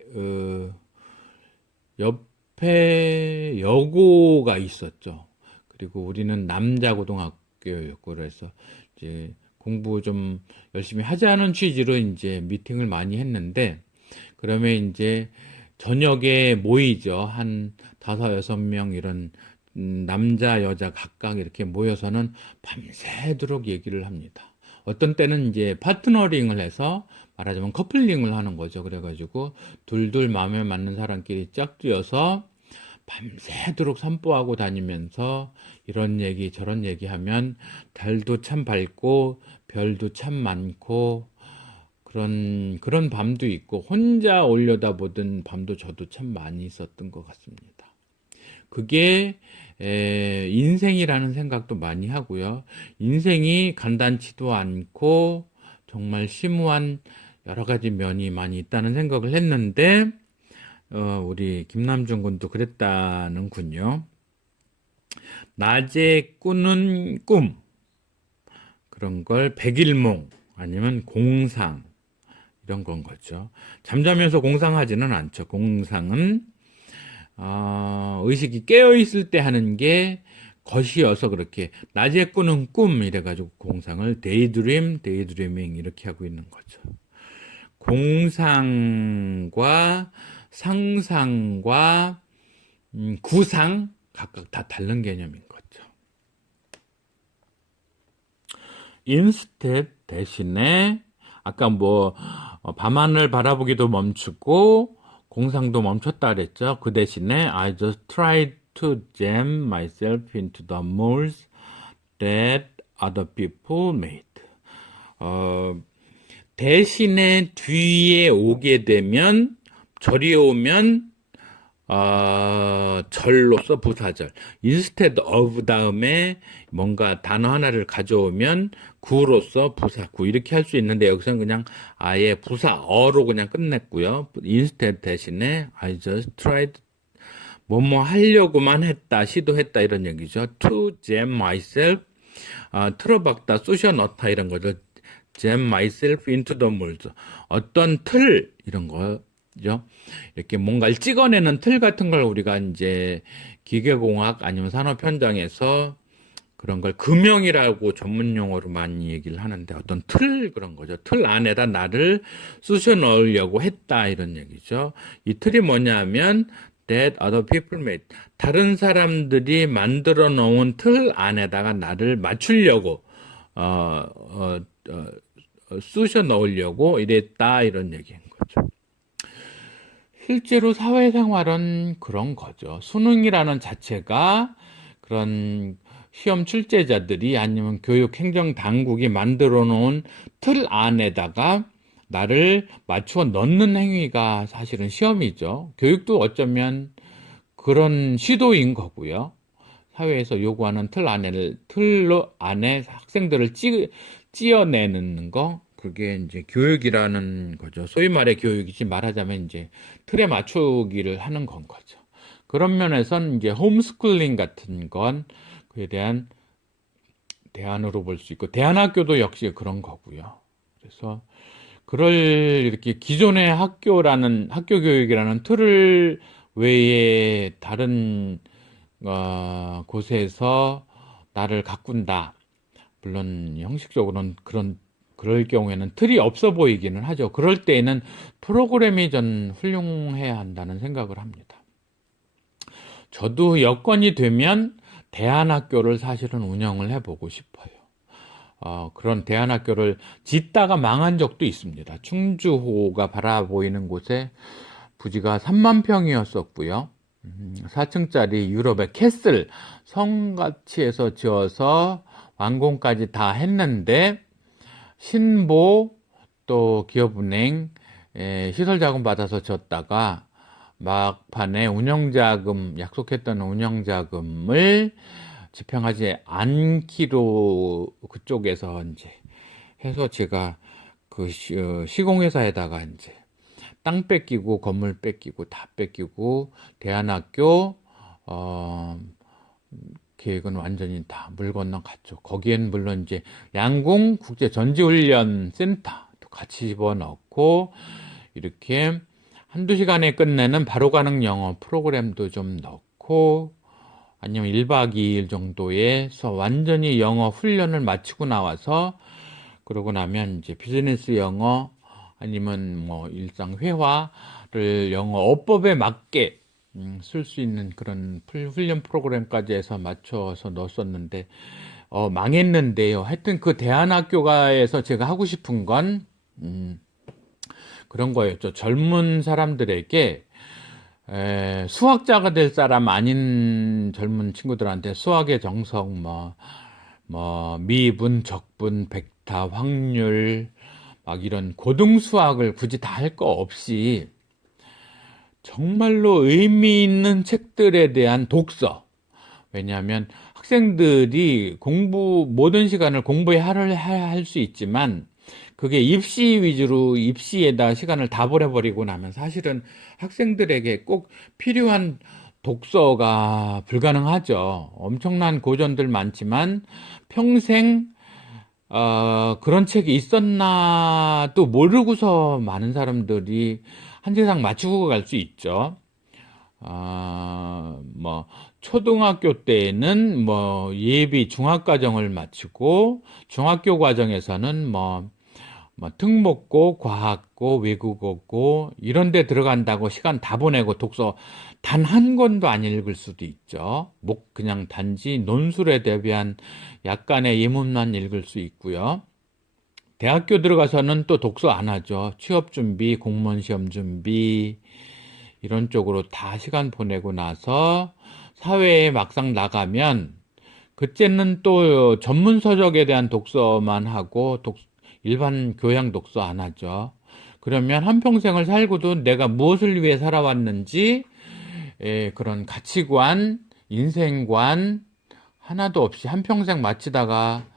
옆에 여고가 있었죠. 그리고 우리는 남자 고등학교였고, 그래서 이제 공부 좀 열심히 하자는 취지로 이제 미팅을 많이 했는데, 그러면 이제 저녁에 모이죠. 한 5-6명 이런 남자, 여자 각각 이렇게 모여서는 밤새도록 얘기를 합니다. 어떤 때는 이제 파트너링을 해서 말하자면 커플링을 하는 거죠. 그래가지고 둘둘 마음에 맞는 사람끼리 짝지어서 밤새도록 산보하고 다니면서 이런 얘기 저런 얘기 하면 달도 참 밝고 별도 참 많고 그런 밤도 있고, 혼자 올려다보던 밤도 저도 참 많이 있었던 것 같습니다. 그게 인생이라는 생각도 많이 하고요. 인생이 간단치도 않고 정말 심오한 여러 가지 면이 많이 있다는 생각을 했는데, 우리 김남준 군도 그랬다는군요. 낮에 꾸는 꿈, 그런 걸 백일몽 아니면 공상, 이런 건 거죠. 잠자면서 공상하지는 않죠. 공상은 의식이 깨어 있을 때 하는 게 것이어서 그렇게 낮에 꾸는 꿈 이래가지고 공상을 데이드리밍 이렇게 하고 있는 거죠. 공상과 상상과 구상 각각 다 다른 개념인 거죠. instead 대신에 아까 밤하늘 바라보기도 멈추고 공상도 멈췄다 그랬죠. 그 대신에 I just tried to jam myself into the molds that other people made. 대신에 뒤에 오게 되면 절이 오면 절로서 부사절. instead of 다음에 뭔가 단어 하나를 가져오면 구로서 부사 구 이렇게 할 수 있는데 여기서는 그냥 아예 부사어로 그냥 끝냈고요. instead 대신에 I just tried 뭐뭐 하려고만 했다, 시도했다 이런 얘기죠. To jam myself 틀어박다, 쑤셔 넣다 이런 거죠. jam myself into the mold. 어떤 틀 이런 거죠. 이렇게 뭔가를 찍어내는 틀 같은 걸 우리가 이제 기계공학 아니면 산업 현장에서 그런 걸 금형이라고 전문 용어로 많이 얘기를 하는데 어떤 틀 그런 거죠. 틀 안에다 나를 쑤셔 넣으려고 했다 이런 얘기죠. 이 틀이 뭐냐면 that other people made. 다른 사람들이 만들어 놓은 틀 안에다가 나를 맞추려고 쑤셔 넣으려고 이랬다 이런 얘기인 거죠. 실제로 사회생활은 그런 거죠. 수능이라는 자체가 그런 시험 출제자들이 아니면 교육 행정 당국이 만들어 놓은 틀 안에다가 나를 맞추어 넣는 행위가 사실은 시험이죠. 교육도 어쩌면 그런 시도인 거고요. 사회에서 요구하는 틀 안에 학생들을 찌어내는 거, 그게 이제 교육이라는 거죠. 소위 말해 교육이지 말하자면 이제 틀에 맞추기를 하는 건 거죠. 그런 면에서는 이제 홈스쿨링 같은 건 그에 대한 대안으로 볼 수 있고, 대안학교도 역시 그런 거고요. 그래서 그럴 이렇게 기존의 학교 교육이라는 틀을 외에 다른 곳에서 나를 가꾼다. 물론 형식적으로는 그럴 경우에는 틀이 없어 보이기는 하죠. 그럴 때에는 프로그램이 전 훌륭해야 한다는 생각을 합니다. 저도 여건이 되면 대안학교를 사실은 운영을 해보고 싶어요. 그런 대안학교를 짓다가 망한 적도 있습니다. 충주호가 바라보이는 곳에 부지가 3만 평이었었고요. 4층짜리 유럽의 캐슬 성같이 해서 지어서 완공까지 다 했는데 신보 또 기업은행 시설자금 받아서 졌다가 막판에 약속했던 운영자금을 집행하지 않기로 그쪽에서 이제 해서 제가 그 시공회사에다가 이제 땅 뺏기고 건물 뺏기고 다 뺏기고 대안학교 계획은 완전히 다 물 건너갔죠. 거기엔 물론 이제 양궁 국제 전지훈련 센터도 같이 집어넣고 이렇게 한두 시간에 끝내는 바로 가능 영어 프로그램도 좀 넣고 아니면 1박 2일 정도에서 완전히 영어 훈련을 마치고 나와서 그러고 나면 이제 비즈니스 영어 아니면 뭐 일상 회화를 영어 어법에 맞게 쓸 수 있는 그런 훈련 프로그램까지 해서 맞춰서 넣었었는데 망했는데요. 하여튼 그 대안학교가에서 제가 하고 싶은 건 그런 거였죠. 젊은 사람들에게 수학자가 될 사람 아닌 젊은 친구들한테 수학의 정석, 미분, 적분, 벡터, 확률, 막 이런 고등 수학을 굳이 다 할 거 없이 정말로 의미 있는 책들에 대한 독서. 왜냐하면 학생들이 모든 시간을 공부에 할 수 있지만 그게 입시 위주로 입시에다 시간을 다 보내버리고 나면 사실은 학생들에게 꼭 필요한 독서가 불가능하죠. 엄청난 고전들 많지만 평생 그런 책이 있었나도 모르고서 많은 사람들이 한 세상 맞추고 갈 수 있죠. 초등학교 때에는 예비 중학과정을 마치고 중학교 과정에서는 특목고, 과학고, 외국어고 이런 데 들어간다고 시간 다 보내고 독서 단 한 권도 안 읽을 수도 있죠. 그냥 단지 논술에 대비한 약간의 예문만 읽을 수 있고요. 대학교 들어가서는 또 독서 안 하죠. 취업 준비, 공무원 시험 준비 이런 쪽으로 다 시간 보내고 나서 사회에 막상 나가면 그때는 또 전문 서적에 대한 독서만 하고 일반 교양 독서 안 하죠. 그러면 한평생을 살고도 내가 무엇을 위해 살아왔는지 그런 가치관, 인생관 하나도 없이 한평생 마치다가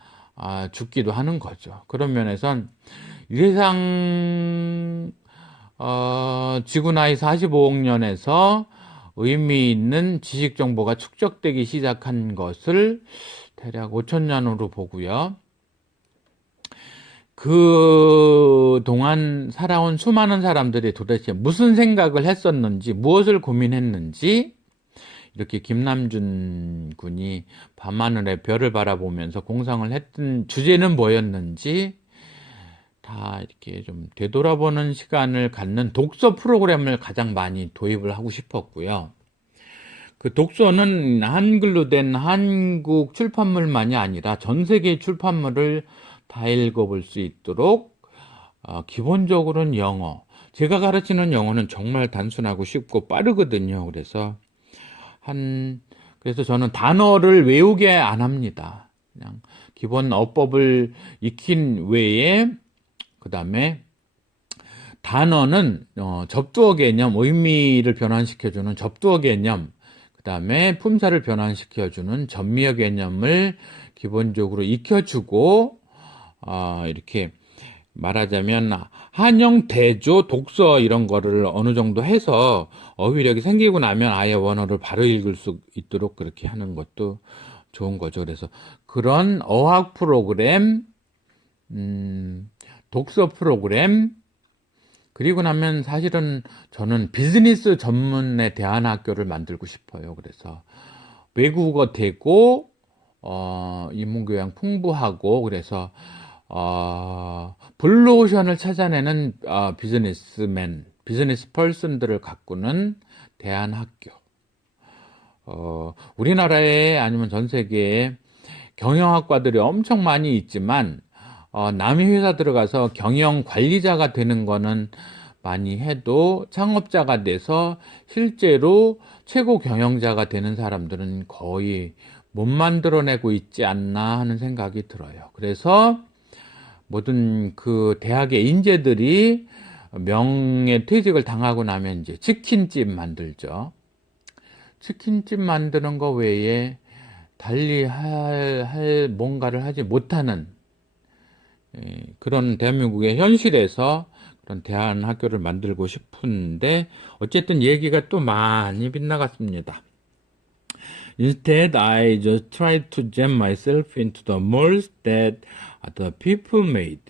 죽기도 하는 거죠. 그런 면에선 이 세상 지구 나이 45억 년에서 의미 있는 지식 정보가 축적되기 시작한 것을 대략 5천 년으로 보고요. 그 동안 살아온 수많은 사람들이 도대체 무슨 생각을 했었는지, 무엇을 고민했는지, 이렇게 김남준 군이 밤하늘의 별을 바라보면서 공상을 했던 주제는 뭐였는지 다 이렇게 좀 되돌아보는 시간을 갖는 독서 프로그램을 가장 많이 도입을 하고 싶었고요. 그 독서는 한글로 된 한국 출판물만이 아니라 전 세계 출판물을 다 읽어볼 수 있도록 기본적으로는 영어. 제가 가르치는 영어는 정말 단순하고 쉽고 빠르거든요. 그래서 저는 단어를 외우게 안 합니다. 그냥 기본 어법을 익힌 외에 그 다음에 단어는 접두어 개념, 의미를 변환시켜주는 접두어 개념, 그 다음에 품사를 변환시켜주는 전미어 개념을 기본적으로 익혀주고 이렇게 말하자면 한영, 대조, 독서 이런 거를 어느 정도 해서 어휘력이 생기고 나면 아예 원어를 바로 읽을 수 있도록 그렇게 하는 것도 좋은 거죠. 그래서 그런 어학 프로그램, 독서 프로그램, 그리고 나면 사실은 저는 비즈니스 전문의 대안학교를 만들고 싶어요. 그래서 외국어 되고 인문교양 풍부하고 그래서 블루오션을 찾아내는 비즈니스맨, 비즈니스 펄슨들을 가꾸는 대안학교. 우리나라에 아니면 전 세계에 경영학과들이 엄청 많이 있지만 남의 회사 들어가서 경영 관리자가 되는 거는 많이 해도 창업자가 돼서 실제로 최고 경영자가 되는 사람들은 거의 못 만들어내고 있지 않나 하는 생각이 들어요. 그래서 모든 그 대학의 인재들이 명예퇴직을 당하고 나면 이제 치킨집 만들죠. 치킨집 만드는 거 외에 달리 할 뭔가를 하지 못하는 그런 대한민국의 현실에서 그런 대안학교를 만들고 싶은데 어쨌든 얘기가 또 많이 빗나갔습니다. Instead, I just tried to jam myself into the molds that the people made.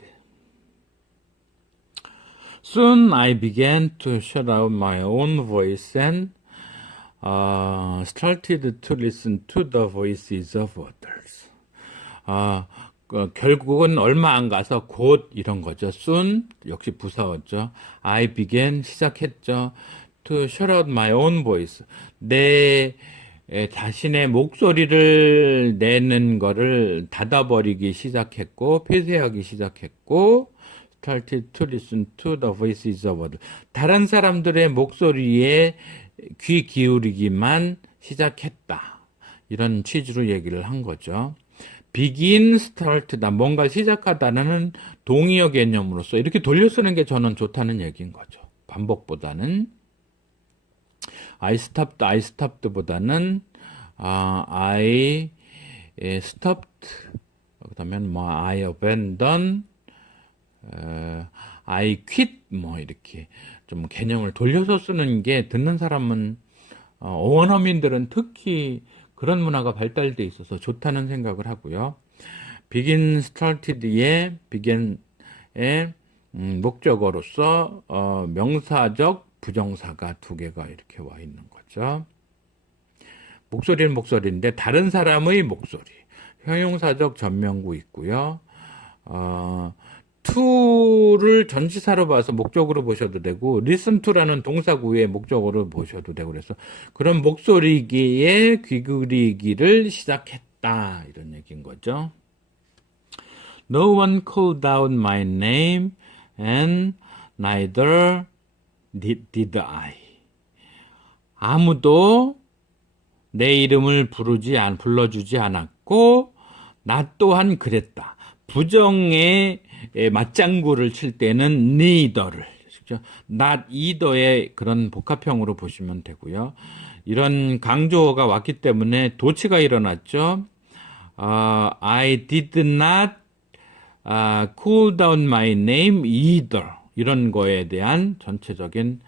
Soon I began to shut out my own voice and started to listen to the voices of others. 결국은 얼마 안 가서 곧 이런 거죠. Soon 역시 부사어죠. I began 시작했죠. To shut out my own voice. 내 자신의 목소리를 내는 거를 닫아버리기 시작했고 폐쇄하기 시작했고 started to listen to the voices of others. 다른 사람들의 목소리에 귀 기울이기만 시작했다. 이런 취지로 얘기를 한 거죠. begin, start다. 뭔가 시작하다는 동의어 개념으로서 이렇게 돌려 쓰는 게 저는 좋다는 얘기인 거죠. 반복보다는. I stopped보다는 I stopped. 그다음에 I abandoned, I quit 이렇게 좀 개념을 돌려서 쓰는 게 듣는 사람은 원어민들은 특히 그런 문화가 발달돼 있어서 좋다는 생각을 하고요. begin, started의 begin의 목적어로서 명사적 부정사가 두 개가 이렇게 와 있는 거죠. 목소리는 목소리인데 다른 사람의 목소리. 형용사적 전명구 있고요. to를 전치사로 봐서 목적으로 보셔도 되고 listen to라는 동사구의 목적어로 보셔도 되고 그래서 그런 목소리기에 귀기울이기를 시작했다 이런 얘기인 거죠. No one called out my name and neither did I. 아무도 내 이름을 불러주지 않았고 나 또한 그랬다. 부정의 맞장구를 칠 때는 neither를, 그렇죠? not either의 그런 복합형으로 보시면 되고요. 이런 강조어가 왔기 때문에 도치가 일어났죠. I did not cool down my name either. 이런 거에 대한 전체적인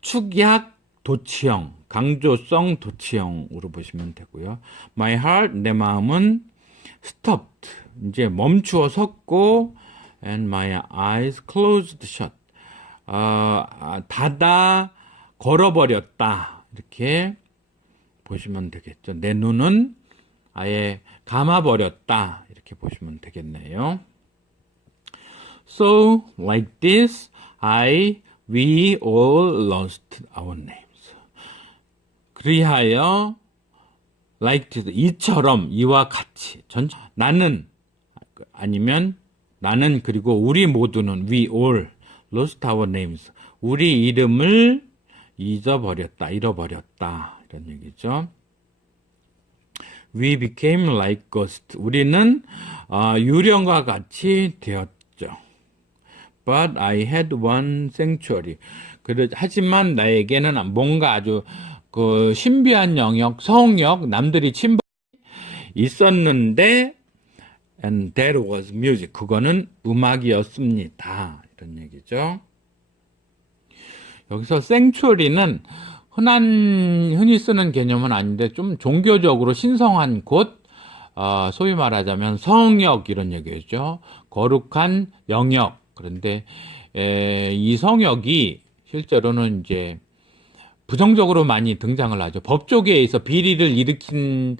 축약 도치형, 강조성 도치형으로 보시면 되고요. My heart, 내 마음은 stopped, 이제 멈추어 섰고, and my eyes closed shut, 닫아 걸어버렸다. 이렇게 보시면 되겠죠. 내 눈은 아예 감아버렸다. 이렇게 보시면 되겠네요. So, like this, we all lost our names. 그리하여, like this, 이처럼, 이와 같이, 나는, 아니면, 나는 그리고 우리 모두는, we all lost our names. 우리 이름을 잊어버렸다, 잃어버렸다. 이런 얘기죠. We became like ghosts. 우리는 유령과 같이 되었죠. But I had one sanctuary. 하지만 나에게는 뭔가 아주 그 신비한 영역, 성역, 남들이 침범 있었는데, and that was music. 그거는 음악이었습니다. 이런 얘기죠. 여기서 sanctuary는 흔히 쓰는 개념은 아닌데 좀 종교적으로 신성한 곳, 소위 말하자면 성역 이런 얘기죠. 거룩한 영역. 그런데 이 성역이 실제로는 이제 부정적으로 많이 등장을 하죠. 법조계에서 비리를 일으킨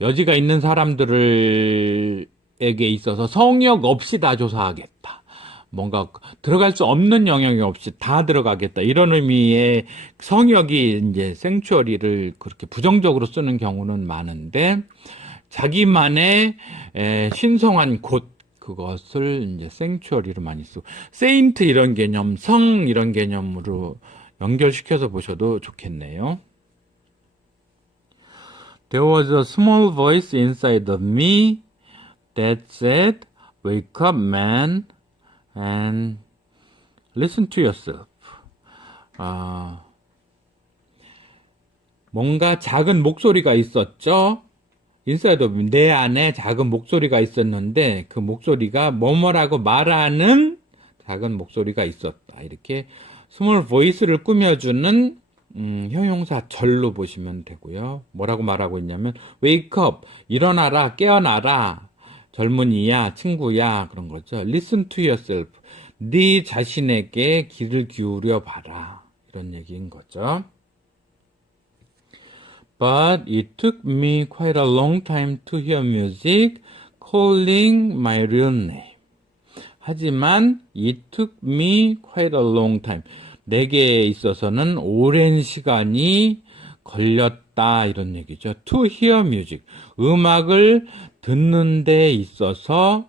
여지가 있는 사람들에게 있어서 성역 없이 다 조사하겠다. 뭔가 들어갈 수 없는 영역이 없이 다 들어가겠다. 이런 의미의 성역이 이제 생추어리를 그렇게 부정적으로 쓰는 경우는 많은데, 자기만의 신성한 곳, 그것을 이제 생추어리로 많이 쓰고, 세인트 이런 개념, 성 이런 개념으로 연결시켜서 보셔도 좋겠네요. There was a small voice inside of me that said, "Wake up, man, and listen to yourself." 뭔가 작은 목소리가 있었죠. inside of me, 내 안에 작은 목소리가 있었는데 그 목소리가 뭐뭐라고 말하는 작은 목소리가 있었다. 이렇게 small voice를 꾸며주는 형용사 절로 보시면 되고요. 뭐라고 말하고 있냐면 wake up, 일어나라, 깨어나라, 젊은이야, 친구야, 그런 거죠. listen to yourself, 네 자신에게 귀를 기울여 봐라, 이런 얘기인 거죠. But it took me quite a long time to hear music calling my real name. 하지만 it took me quite a long time. 내게 있어서는 오랜 시간이 걸렸다, 이런 얘기죠. To hear music. 음악을 듣는 데 있어서는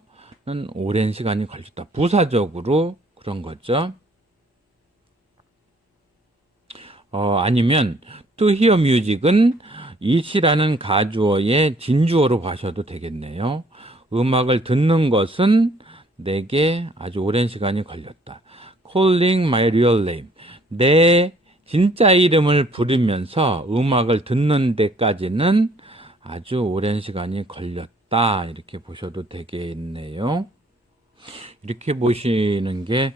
오랜 시간이 걸렸다. 부사적으로 그런 거죠. 아니면 to hear music은 it이라는 가주어의 진주어로 봐셔도 되겠네요. 음악을 듣는 것은 내게 아주 오랜 시간이 걸렸다. Calling my real name. 내 진짜 이름을 부르면서 음악을 듣는 데까지는 아주 오랜 시간이 걸렸다. 이렇게 보셔도 되겠네요. 이렇게 보시는 게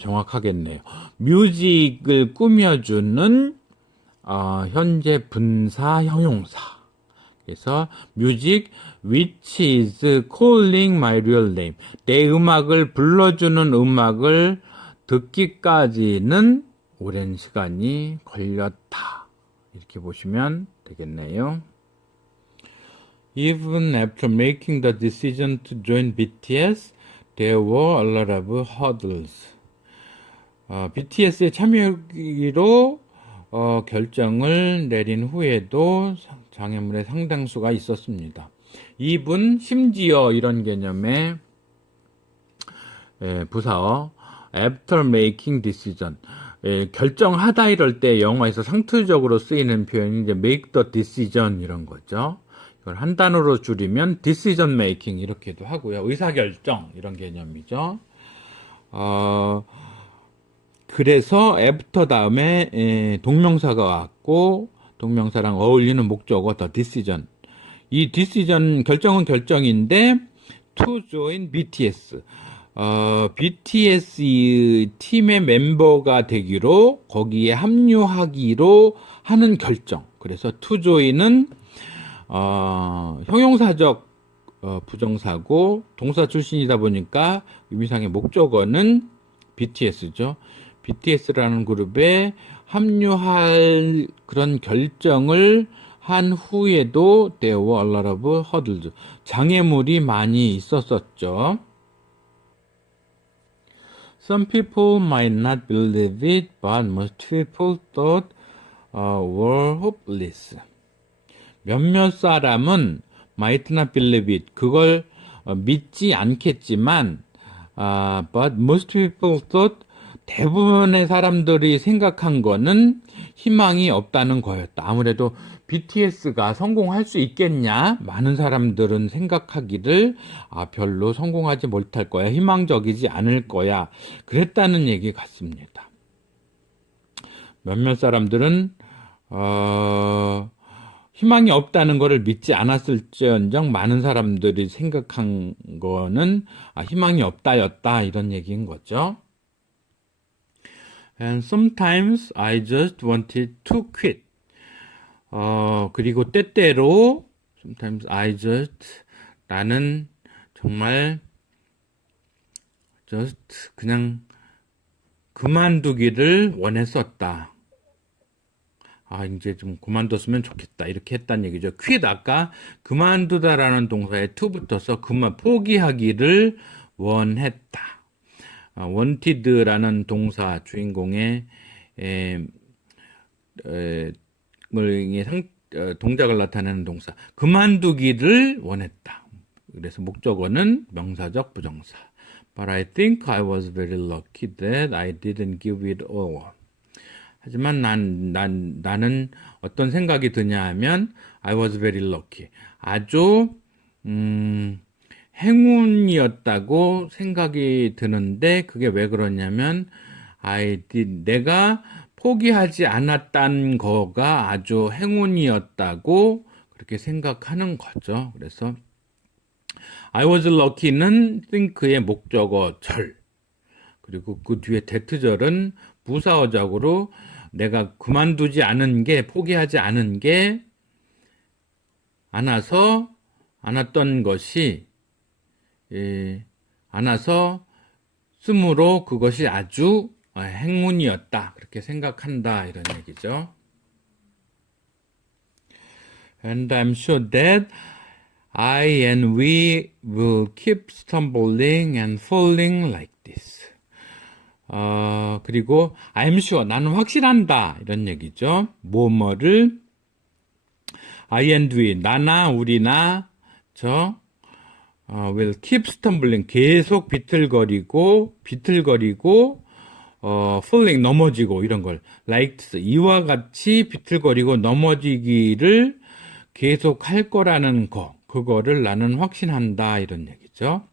정확하겠네요. 뮤직을 꾸며주는 현재 분사 형용사. 그래서 music which is calling my real name. 내 음악을 불러주는 음악을 듣기까지는 오랜 시간이 걸렸다. 이렇게 보시면 되겠네요. Even after making the decision to join BTS, there were a lot of hurdles. BTS에 참여하기로 결정을 내린 후에도 장애물의 상당수가 있었습니다. 이분 심지어 이런 개념의 부사어 after making decision, 결정하다 이럴 때 영어에서 상투적으로 쓰이는 표현이 이제 make the decision 이런 거죠. 그걸 한 단어로 줄이면 decision making 이렇게도 하고요. 의사결정 이런 개념이죠. 그래서 after 다음에 동명사가 왔고 동명사랑 어울리는 목적어 the decision. 이 decision 결정은 결정인데 to join BTS. BTS 팀의 멤버가 되기로 거기에 합류하기로 하는 결정. 그래서 to join은 형용사적 부정사고 동사 출신이다 보니까 의미상의 목적어는 BTS죠. BTS라는 그룹에 합류할 그런 결정을 한 후에도 there were a lot of hurdles. 장애물이 많이 있었었죠. Some people might not believe it, but most people thought were hopeless. 몇몇 사람은 might not believe it. 그걸 믿지 않겠지만, but most people thought 대부분의 사람들이 생각한 거는 희망이 없다는 거였다. 아무래도 BTS가 성공할 수 있겠냐? 많은 사람들은 생각하기를 별로 성공하지 못할 거야. 희망적이지 않을 거야. 그랬다는 얘기 같습니다. 몇몇 사람들은 희망이 없다는 것을 믿지 않았을지언정 많은 사람들이 생각한 거는 희망이 없다였다 이런 얘기인 거죠. And sometimes I just wanted to quit. 그리고 때때로 sometimes I just 나는 정말 just 그냥 그만두기를 원했었다. 이제 좀 그만뒀으면 좋겠다. 이렇게 했다는 얘기죠. quit 아까 그만두다라는 동사에 to 붙어서 포기하기를 원했다. wanted라는 동사 주인공의 동작을 나타내는 동사 그만두기를 원했다. 그래서 목적어는 명사적 부정사. But I think I was very lucky that I didn't give it all. 하지만 나는 어떤 생각이 드냐 하면 I was very lucky. 아주 행운이었다고 생각이 드는데 그게 왜 그러냐면 내가 포기하지 않았다는 거가 아주 행운이었다고 그렇게 생각하는 거죠. 그래서 I was lucky는 think의 목적어 절 그리고 그 뒤에 that절은 부사어적으로 내가 그만두지 않은 게 포기하지 않은 게 않았던 것이 않아서 쓰므로 그것이 아주 행운이었다. 그렇게 생각한다. 이런 얘기죠. And I'm sure that I and we will keep stumbling and falling like this. 그리고 I'm sure, 나는 확실한다. 이런 얘기죠. 뭐뭐를 I and we, 나나 우리나 will keep stumbling, 계속 비틀거리고 falling, 넘어지고 이런 걸 like this, 이와 같이 비틀거리고 넘어지기를 계속 할 거라는 거, 그거를 나는 확신한다 이런 얘기죠.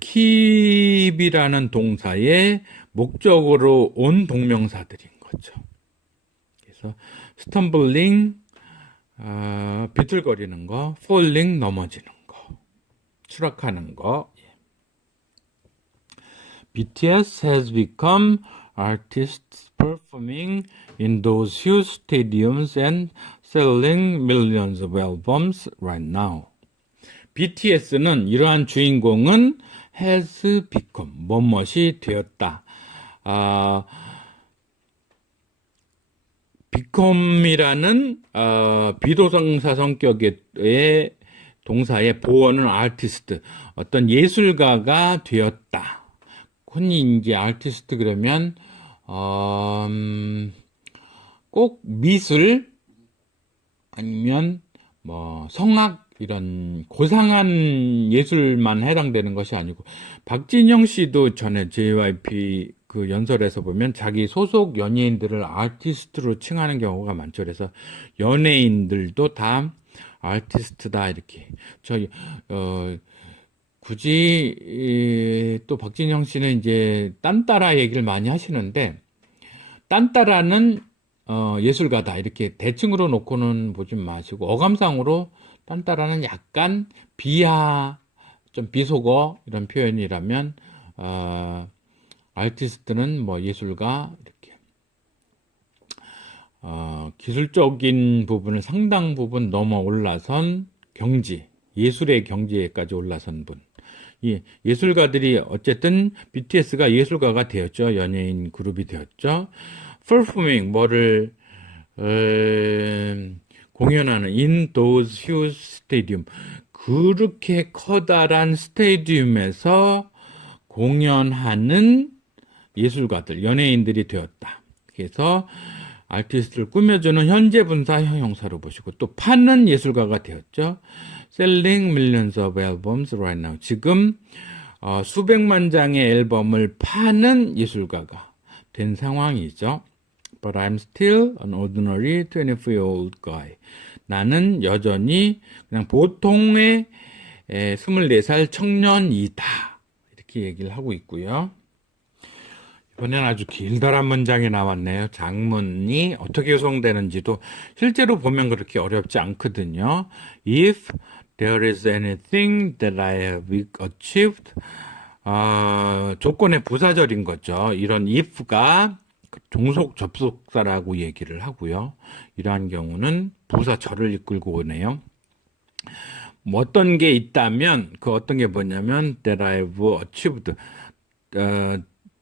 keep이라는 동사의 목적으로 온 동명사들인 거죠. 그래서 stumbling, 비틀거리는 거, falling, 넘어지는 거, 추락하는 거. BTS has become artists performing in those huge stadiums and selling millions of albums right now. BTS는 이러한 주인공은 has become, 뭐뭇이 되었다. become이라는 비동사 성격의 동사의 보어는 artist, 어떤 예술가가 되었다. 흔히 이제 artist 그러면 꼭 미술 아니면 뭐 성악 이런 고상한 예술만 해당되는 것이 아니고 박진영 씨도 전에 JYP 그 연설에서 보면 자기 소속 연예인들을 아티스트로 칭하는 경우가 많죠. 그래서 연예인들도 다 아티스트다 이렇게. 굳이 또 박진영 씨는 이제 딴따라 얘기를 많이 하시는데 딴따라는 예술가다 이렇게 대칭으로 놓고는 보지 마시고 어감상으로 딴따라는 약간 비하 좀 비속어 이런 표현이라면 아티스트는 뭐 예술가 이렇게 기술적인 부분을 상당 부분 넘어 올라선 경지 예술의 경지에까지 올라선 분. 이 예술가들이 어쨌든 BTS가 예술가가 되었죠. 연예인 그룹이 되었죠. performing 뭐를 공연하는 in those huge stadium 그렇게 커다란 스테디움에서 공연하는 예술가들, 연예인들이 되었다. 그래서 아티스트를 꾸며주는 현재 분사 형용사로 보시고 또 파는 예술가가 되었죠. Selling millions of albums right now. 지금 수백만 장의 앨범을 파는 예술가가 된 상황이죠. But I'm still an ordinary 24-year-old guy. 나는 여전히 그냥 보통의 24살 청년이다. 이렇게 얘기를 하고 있고요. 이번엔 아주 길다란 문장이 나왔네요. 장문이 어떻게 구성되는지도 실제로 보면 그렇게 어렵지 않거든요. If there is anything that I have achieved, 조건의 부사절인 거죠. 이런 if가 종속 접속사라고 얘기를 하고요. 이러한 경우는 부사절을 이끌고 오네요. 뭐 어떤 게 있다면 그 어떤 게 뭐냐면 that I've achieved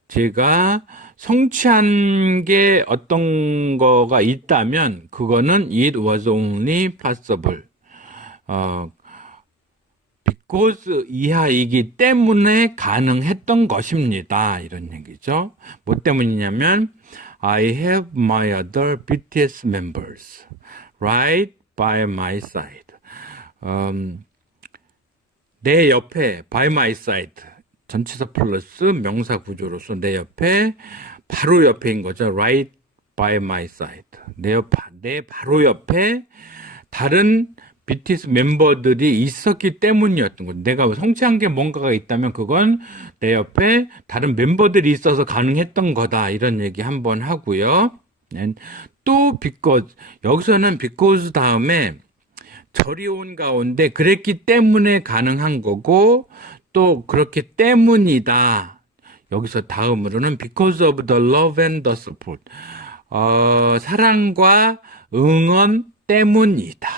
제가 성취한 게 어떤 거가 있다면 그거는 it was only possible because 이하이기 때문에 가능했던 것입니다. 이런 얘기죠. 뭐 때문이냐면 I have my other BTS members right by my side. 내 옆에 by my side 전치사 플러스 명사 구조로서 내 옆에 바로 옆에인 거죠. right by my side. 내 바로 옆에 다른 BTS 멤버들이 있었기 때문이었던 거죠. 내가 성취한 게 뭔가가 있다면 그건 내 옆에 다른 멤버들이 있어서 가능했던 거다. 이런 얘기 한번 하고요. 또 because 여기서는 because 다음에 절이 온 가운데 그랬기 때문에 가능한 거고 또 그렇기 때문이다. 여기서 다음으로는 because of the love and the support. 사랑과 응원 때문이다.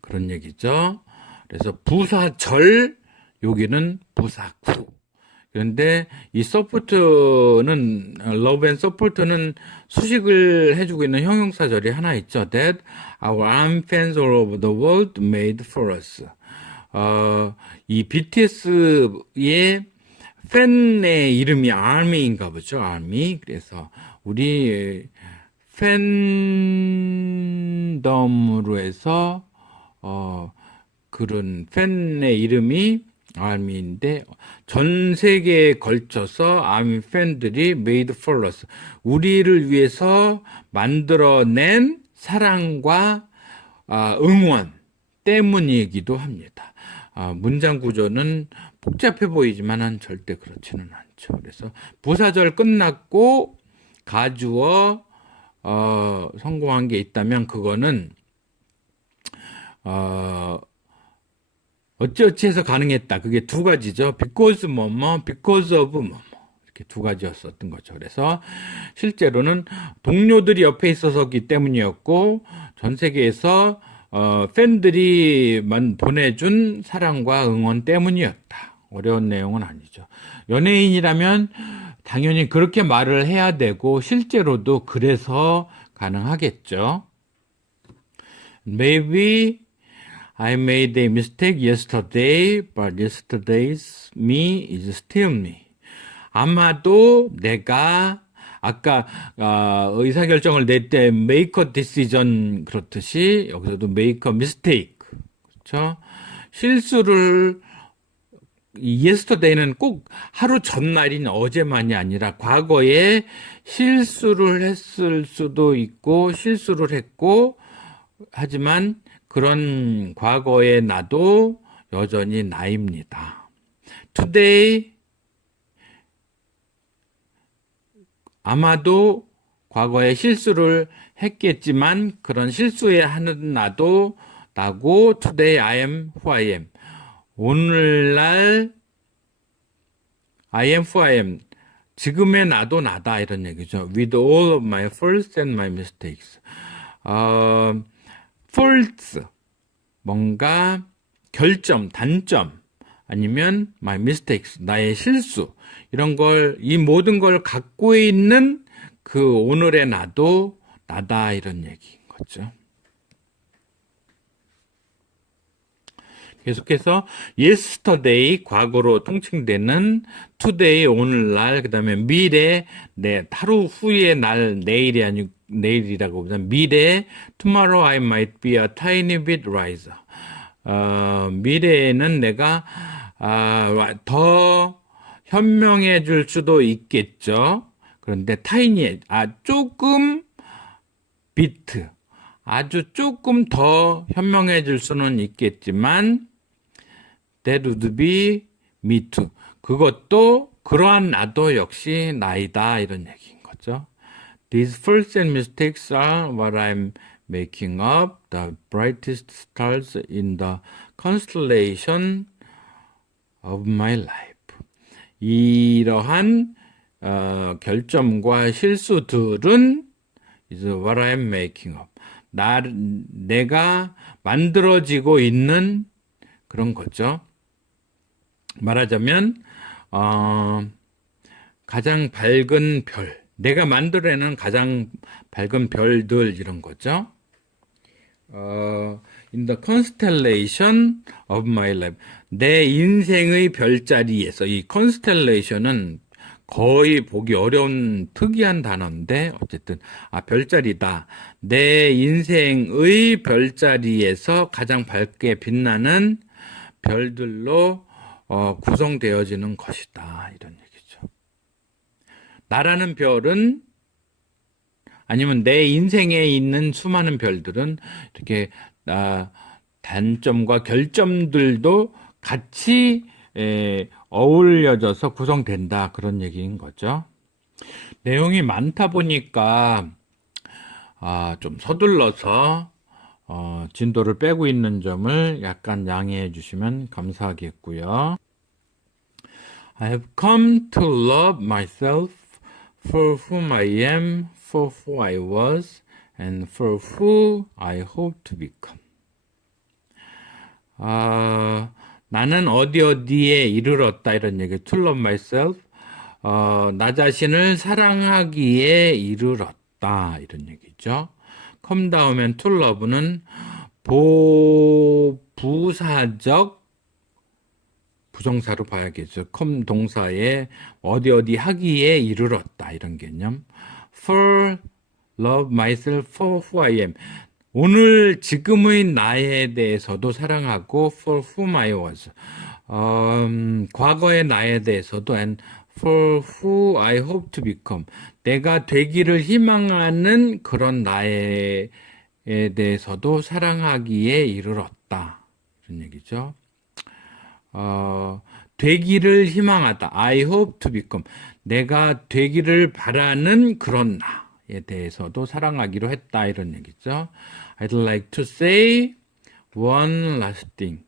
그런 얘기죠. 그래서 부사절, 여기는 부사구. 그런데 이 서포트는 love and support는 수식을 해주고 있는 형용사절이 하나 있죠. That our army fans all over the world made for us. 이 BTS의 팬의 이름이 army인가 보죠. army. 그래서 우리 팬덤으로 해서 그런 팬의 이름이 army인데 전 세계에 걸쳐서 army 팬들이 made for us. 우리를 위해서 만들어낸 사랑과 응원 때문이기도 합니다. 문장 구조는 복잡해 보이지만은 절대 그렇지는 않죠. 그래서 부사절 끝났고 가주어 성공한 게 있다면 그거는 어찌어찌해서 가능했다. 그게 두 가지죠. because 뭐뭐, because of 뭐뭐. 이렇게 두 가지였었던 거죠. 그래서 실제로는 동료들이 옆에 있어서기 때문이었고 전 세계에서 팬들이 보내준 사랑과 응원 때문이었다. 어려운 내용은 아니죠. 연예인이라면 당연히 그렇게 말을 해야 되고 실제로도 그래서 가능하겠죠. Maybe I made a mistake yesterday, but yesterday's me is still me. 아마도 내가 아까 의사결정을 낼 때 make a decision 그렇듯이 여기서도 make a mistake. 그렇죠? 실수를 yesterday는 꼭 하루 전날인 어제만이 아니라 과거에 실수를 했을 수도 있고 실수를 했고 하지만 그런 과거의 나도 여전히 나입니다. Today 아마도 과거에 실수를 했겠지만 그런 실수에 하는 나도 나고 Today I am who I am. 오늘날 I am who I am. 지금의 나도 나다 이런 얘기죠. With all of my faults and my mistakes. faults 뭔가 결점, 단점 아니면 my mistakes 나의 실수 이런 걸 이 모든 걸 갖고 있는 그 오늘의 나도 나다 이런 얘기인 거죠. 계속해서 yesterday 과거로 통칭되는 today 오늘날 그다음에 미래 하루 후의 날 내일이 아니고 내일이라고 보다 미래 tomorrow I might be a tiny bit wiser. 미래에는 내가 더 현명해질 수도 있겠죠. 그런데 tiny 조금 bit 아주 조금 더 현명해질 수는 있겠지만 that would be me too. 그것도 그러한 나도 역시 나이다 이런 얘기인 거죠. These faults and mistakes are what I'm making up the brightest stars in the constellation of my life. 이러한 결점과 실수들은 is what I'm making up. 내가 만들어지고 있는 그런 거죠. 말하자면 가장 밝은 별, 내가 만들어내는 가장 밝은 별들 이런 거죠. In the constellation of my life, 내 인생의 별자리에서 이 constellation은 거의 보기 어려운 특이한 단어인데 어쨌든 별자리다. 내 인생의 별자리에서 가장 밝게 빛나는 별들로 구성되어지는 것이다. 이런 얘기죠. 나라는 별은 아니면 내 인생에 있는 수많은 별들은 이렇게 단점과 결점들도 같이 어울려져서 구성된다 그런 얘기인 거죠. 내용이 많다 보니까 좀 서둘러서 진도를 빼고 있는 점을 약간 양해해 주시면 감사하겠고요. I have come to love myself for whom I am, for who I was, and for who I hope to become. 나는 어디에 이르렀다 이런 얘기. To love myself. 나 자신을 사랑하기에 이르렀다 이런 얘기죠. come 다음엔 to love는 부사적 부정사로 봐야겠죠. come 동사에 어디 하기에 이르렀다 이런 개념. for love myself for who I am. 오늘 지금의 나에 대해서도 사랑하고 for whom I was. 과거의 나에 대해서도 and for who I hope to become. 내가 되기를 희망하는 그런 나에 대해서도 사랑하기에 이르렀다. 이런 얘기죠. 되기를 희망하다. I hope to become. 내가 되기를 바라는 그런 나에 대해서도 사랑하기로 했다. 이런 얘기죠. I'd like to say one last thing.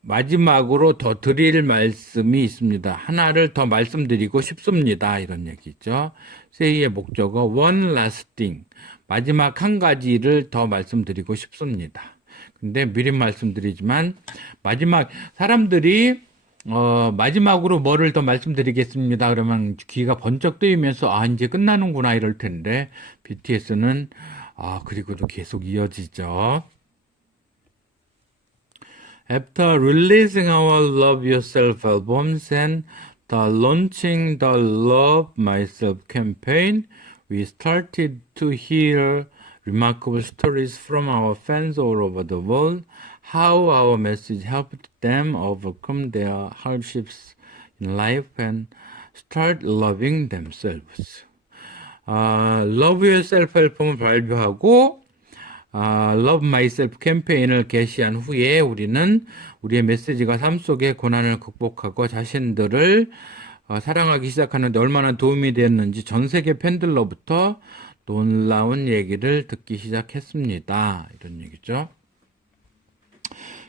마지막으로 더 드릴 말씀이 있습니다. 하나를 더 말씀드리고 싶습니다. 이런 얘기죠. say의 목적어 one last thing. 마지막 한 가지를 더 말씀드리고 싶습니다. 근데 미리 말씀드리지만 사람들이 마지막으로 뭐를 더 말씀드리겠습니다. 그러면 귀가 번쩍 뜨이면서 이제 끝나는구나 이럴 텐데 BTS는 그리고도 계속 이어지죠. After releasing our Love Yourself albums and the launching the Love Myself campaign, we started to hear remarkable stories from our fans all over the world. how our message helped them overcome their hardships in life and start loving themselves. Love Yourself 앨범을 발표하고 Love Myself 캠페인을 개시한 후에 우리는 우리의 메시지가 삶 속의 고난을 극복하고 자신들을 사랑하기 시작하는데 얼마나 도움이 되었는지 전 세계 팬들로부터 놀라운 얘기를 듣기 시작했습니다. 이런 얘기죠.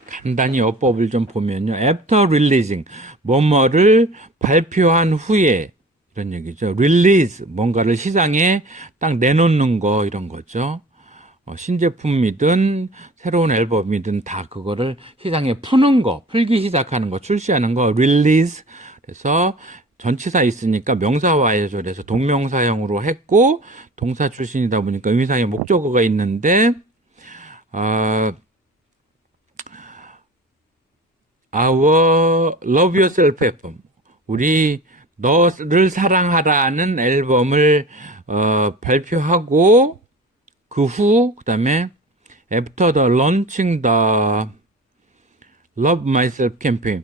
간단히 어법을 좀 보면요. After releasing, 뭐뭐를 발표한 후에 이런 얘기죠. Release, 뭔가를 시장에 딱 내놓는 거 이런 거죠. 신제품이든 새로운 앨범이든 다 그거를 시장에 푸는 거, 풀기 시작하는 거, 출시하는 거, release. 그래서 전치사 있으니까 명사와해죠. 그래서 동명사형으로 했고 동사 출신이다 보니까 의미상의 목적어가 있는데 Our Love Yourself 앨범, 우리 너를 사랑하라는 앨범을 발표하고 그 후 그다음에 After the launching the Love Myself campaign,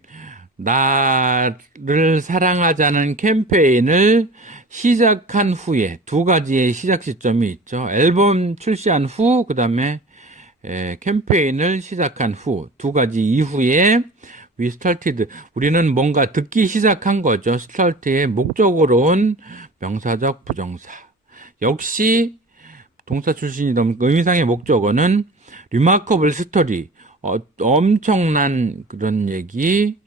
나를 사랑하자는 캠페인을 시작한 후에 두 가지의 시작 시점이 있죠. 앨범 출시한 후, 그 다음에 캠페인을 시작한 후, 두 가지 이후에 we started, 우리는 뭔가 듣기 시작한 거죠. start의 목적으로 온 명사적 부정사. 역시 동사 출신이다 보니까 의미상의 목적어는 remarkable story, 엄청난 그런 얘기를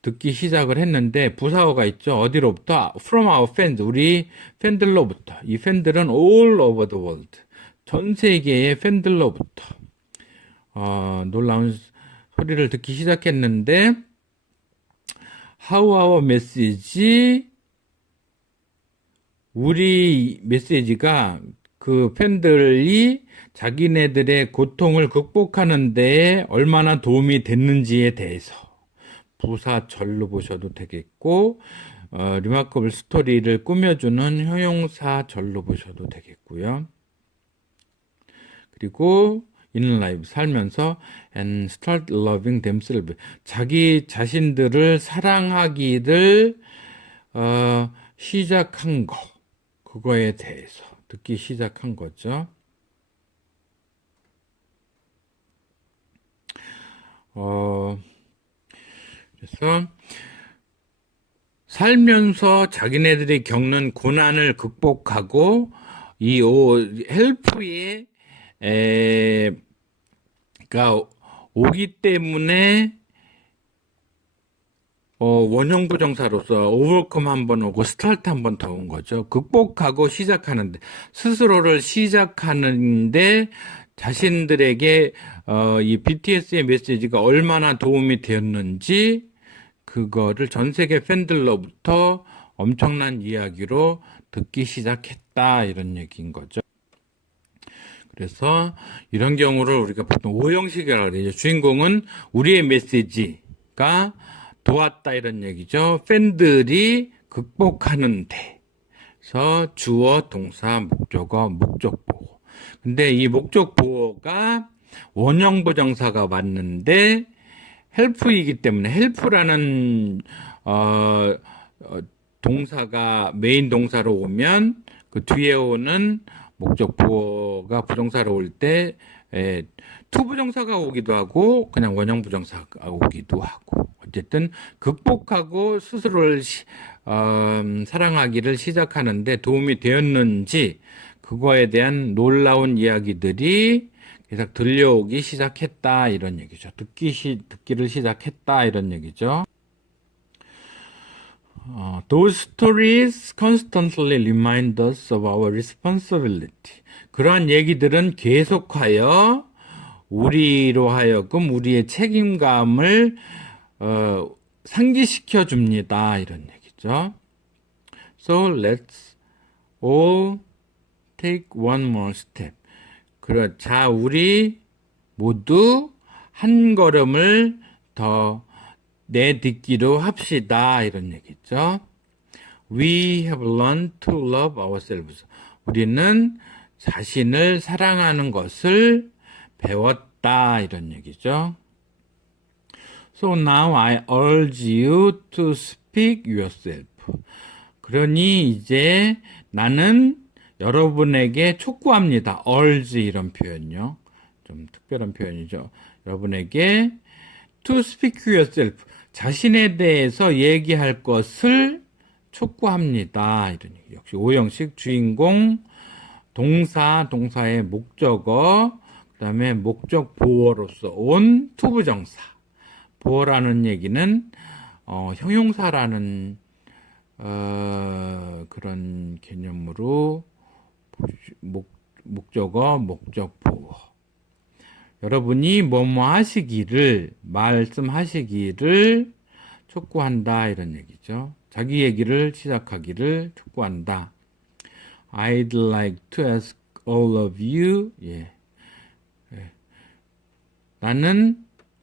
듣기 시작을 했는데 부사어가 있죠. 어디로부터? From our fans, 우리 팬들로부터. 이 팬들은 all over the world, 전 세계의 팬들로부터 놀라운 소리를 듣기 시작했는데 How our message, 우리 메시지가 그 팬들이 자기네들의 고통을 극복하는 데에 얼마나 도움이 됐는지에 대해서 부사절로 보셔도 되겠고 리마커블 스토리를 꾸며주는 형용사절로 보셔도 되겠고요. 그리고 in life, 살면서 and start loving themselves, 자기 자신들을 사랑하기를 시작한 거, 그거에 대해서 듣기 시작한 거죠. 그래서 살면서 자기네들이 겪는 고난을 극복하고 이 헬프에 가 오기 때문에 원형 부정사로서 overcome 한번 오고 start 한번 더 온 거죠. 극복하고 시작하는데, 스스로를 시작하는데 자신들에게 이 BTS의 메시지가 얼마나 도움이 되었는지 그거를 전 세계 팬들로부터 엄청난 이야기로 듣기 시작했다, 이런 얘기인 거죠. 그래서 이런 경우를 우리가 보통 오형식이라고 그러죠. 주인공은 우리의 메시지가 도왔다, 이런 얘기죠. 팬들이 극복하는데. 그래서 주어, 동사, 목적어, 목적보호. 근데 이 목적보호가 원형 부정사가 맞는데 헬프이기 때문에 헬프라는 동사가 메인 동사로 오면 그 뒤에 오는 목적보호가 부정사로 올 때 투부정사가 오기도 하고 그냥 원형 부정사가 오기도 하고, 어쨌든 극복하고 스스로를 사랑하기를 시작하는데 도움이 되었는지 그거에 대한 놀라운 이야기들이 계속 들려오기 시작했다, 이런 얘기죠. 듣기를 시작했다, 이런 얘기죠. Those stories constantly remind us of our responsibility. 그러한 얘기들은 계속하여 우리로 하여금 우리의 책임감을 상기시켜 줍니다, 이런 얘기죠. So let's all take one more step. 자, 우리 모두 한 걸음을 더 내딛기로 합시다, 이런 얘기죠. We have learned to love ourselves. 우리는 자신을 사랑하는 것을 같다 이런 얘기죠. So now I urge you to speak yourself. 그러니 이제 나는 여러분에게 촉구합니다. urge 이런 표현요. 좀 특별한 표현이죠. 여러분에게 to speak yourself. 자신에 대해서 얘기할 것을 촉구합니다. 이런 얘기. 역시 오형식 주인공, 동사, 동사의 목적어, 그 다음에 목적 보어로서 온 투부정사. 보어라는 얘기는 형용사라는 그런 개념으로 목적어, 목적 보어. 여러분이 뭐뭐 하시기를, 말씀하시기를 촉구한다 이런 얘기죠. 자기 얘기를 시작하기를 촉구한다. I'd like to ask all of you. 예. 나는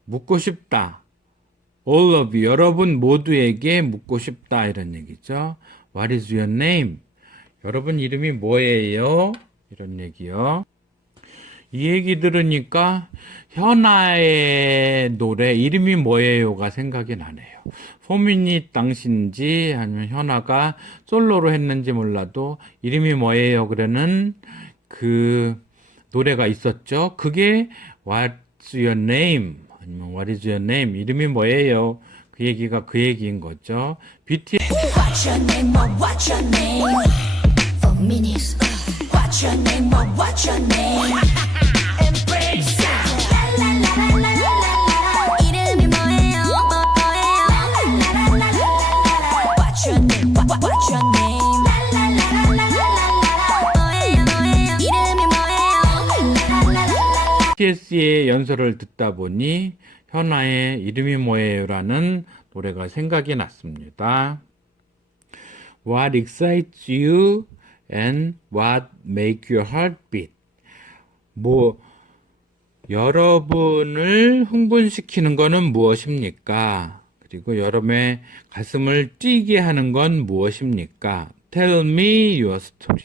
묻고 싶다. All of you, 여러분 모두에게 묻고 싶다 이런 얘기죠. What is your name? 여러분 이름이 뭐예요? 이런 얘기요. 이 얘기 들으니까 현아의 노래 이름이 뭐예요가 생각이 나네요. 포미닛 당신지 아니면 현아가 솔로로 했는지 몰라도 이름이 뭐예요 그러는 그 노래가 있었죠. 그게 What's your name? 아니면 What is your name? 이름이 뭐예요? 그 얘기가 그 얘기인 거죠. BTS What's your name? What's your name? For minutes. What's your name? What's your name? Embrace. La la la la la la. 이름이 뭐예요? 뭐예요? What's your name? What's your name? La la la la la la. 뭐예요? 뭐예요? 이름이 뭐예요? BTS의 연설을 듣다 보니 현아의 이름이 뭐예요라는 노래가 생각이 났습니다. What excites you and what make your heart beat? 여러분을 흥분시키는 것은 무엇입니까? 그리고 여러분의 가슴을 뛰게 하는 건 무엇입니까? Tell me your story.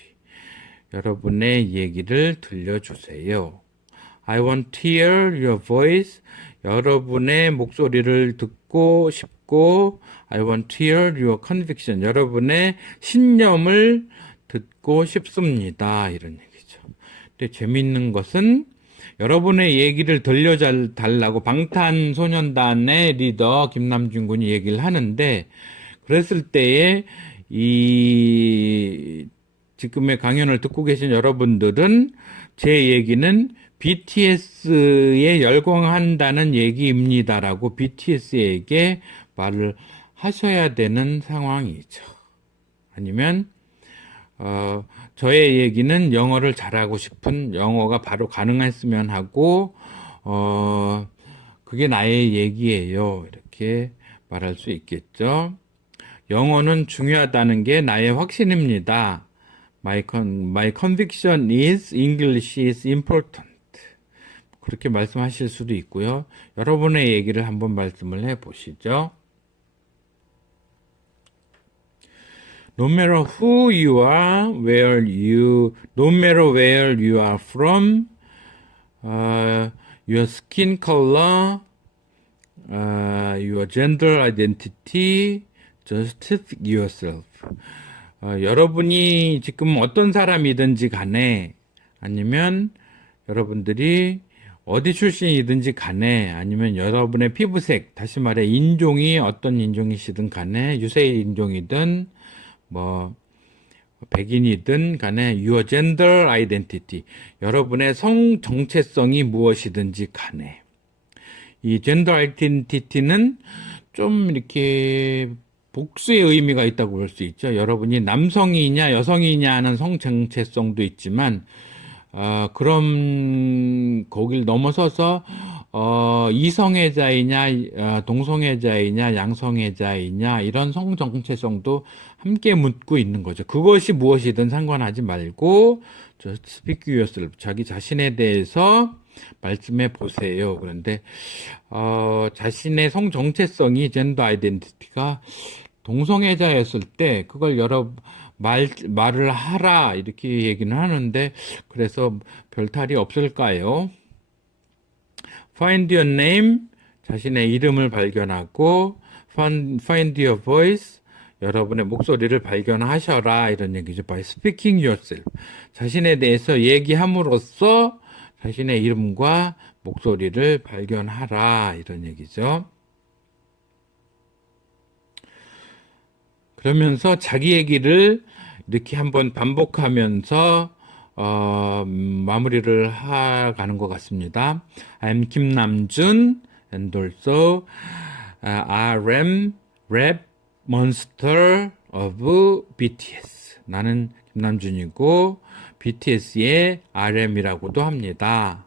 여러분의 얘기를 들려주세요. I want to hear your voice. 여러분의 목소리를 듣고 싶고 I want to hear your conviction. 여러분의 신념을 듣고 싶습니다. 이런 얘기죠. 근데 재밌는 것은 여러분의 얘기를 들려달라고 방탄소년단의 리더 김남준 군이 얘기를 하는데 그랬을 때에 이 지금의 강연을 듣고 계신 여러분들은 제 얘기는 BTS에 열광한다는 얘기입니다라고 BTS에게 말을 하셔야 되는 상황이죠. 아니면 저의 얘기는 영어를 잘하고 싶은 영어가 바로 가능했으면 하고 그게 나의 얘기예요. 이렇게 말할 수 있겠죠. 영어는 중요하다는 게 나의 확신입니다. My conviction is English is important. 그렇게 말씀하실 수도 있고요. 여러분의 얘기를 한번 말씀을 해 보시죠. No matter who you are, no matter where you are from, your skin color, your gender identity, just speak yourself. 여러분이 지금 어떤 사람이든지 간에 아니면 여러분들이 어디 출신이든지 간에 아니면 여러분의 피부색, 다시 말해 인종이 어떤 인종이시든 간에 유색 인종이든 뭐 백인이든 간에 your gender identity, 여러분의 성 정체성이 무엇이든지 간에 이 gender identity는 좀 이렇게 복수의 의미가 있다고 볼 수 있죠. 여러분이 남성이냐 여성이냐 하는 성 정체성도 있지만 그럼 거길 넘어서서 이성애자이냐 동성애자이냐 양성애자이냐 이런 성 정체성도 함께 묻고 있는 거죠. 그것이 무엇이든 상관하지 말고 just speak yourself, 자기 자신에 대해서 말씀해 보세요. 그런데 자신의 성 정체성이 젠더 아이덴티티가 동성애자였을 때 그걸 말을 하라 이렇게 얘기는 하는데 그래서 별 탈이 없을까요? find your name, 자신의 이름을 발견하고, find your voice, 여러분의 목소리를 발견하셔라. 이런 얘기죠. by speaking yourself. 자신에 대해서 얘기함으로써 자신의 이름과 목소리를 발견하라. 이런 얘기죠. 그러면서 자기 얘기를 이렇게 한번 반복하면서 마무리를 가는 것 같습니다. I'm 김남준 and also RM Rap Monster of BTS. 나는 김남준이고 BTS의 RM이라고도 합니다.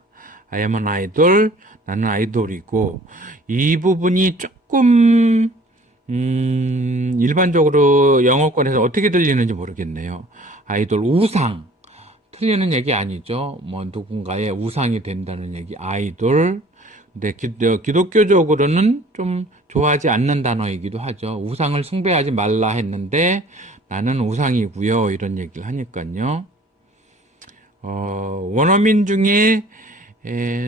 I am an idol. 나는 아이돌이고 이 부분이 조금 일반적으로 영어권에서 어떻게 들리는지 모르겠네요. 아이돌 우상. 틀리는 얘기 아니죠. 뭐 누군가의 우상이 된다는 얘기. 아이돌. 근데 기독교적으로는 좀 좋아하지 않는 단어이기도 하죠. 우상을 숭배하지 말라 했는데 나는 우상이고요. 이런 얘기를 하니까요. 원어민 중에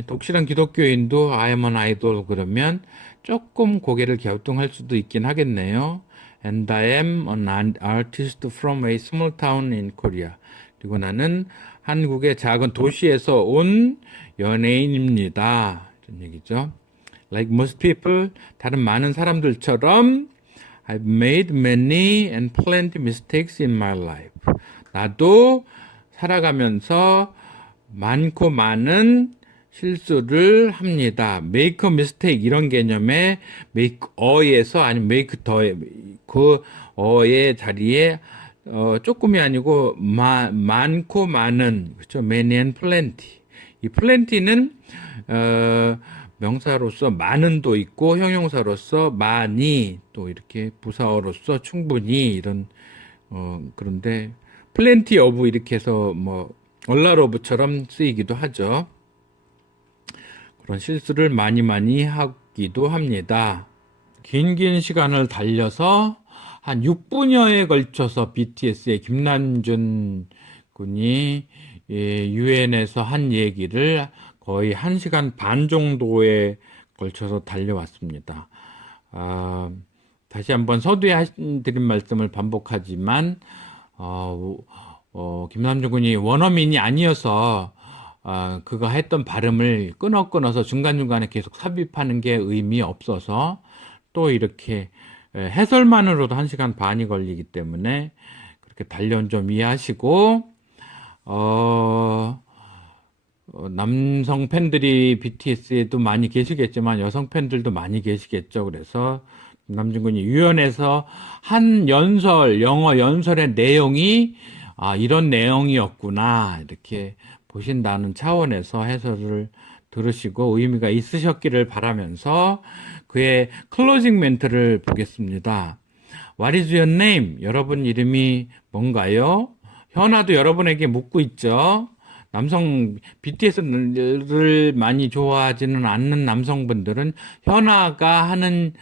독실한 기독교인도 I am an idol 그러면 조금 고개를 갸우뚱할 수도 있긴 하겠네요. And I am an artist from a small town in Korea. 그리고 나는 한국의 작은 도시에서 온 연예인입니다. 이런 얘기죠. Like most people, 다른 많은 사람들처럼 I've made many and plenty mistakes in my life. 나도 살아가면서 많고 많은 실수를 합니다. make a mistake 이런 개념에 make a에서 아니면 make 더의 그 어의 자리에 조금이 아니고 많고 많은 그렇죠. many and plenty. 이 plenty는 명사로서 많은도 있고 형용사로서 많이 또 이렇게 부사어로서 충분히 이런 그런데 plenty of 이렇게 해서 뭐 a lot of처럼 쓰이기도 하죠. 그런 실수를 많이 하기도 합니다. 긴 시간을 달려서 한 6분여에 걸쳐서 BTS의 김남준 군이 유엔에서 한 얘기를 거의 1시간 반 정도에 걸쳐서 달려왔습니다. 다시 한번 서두에 드린 말씀을 반복하지만 김남준 군이 원어민이 아니어서 그가 했던 발음을 끊어서 중간중간에 계속 삽입하는 게 의미 없어서 또 이렇게 해설만으로도 1시간 반이 걸리기 때문에 그렇게 단련 좀 이해하시고 남성 팬들이 BTS에도 많이 계시겠지만 여성 팬들도 많이 계시겠죠. 그래서 김남준 군이 유연해서 한 영어 연설의 내용이 이런 내용이었구나 이렇게 보신다는 차원에서 해설을 들으시고 의미가 있으셨기를 바라면서 그의 클로징 멘트를 보겠습니다. What is your name? 여러분 이름이 뭔가요? 현아도 여러분에게 묻고 있죠. BTS를 많이 좋아하지는 않는 남성분들은 현아가 하는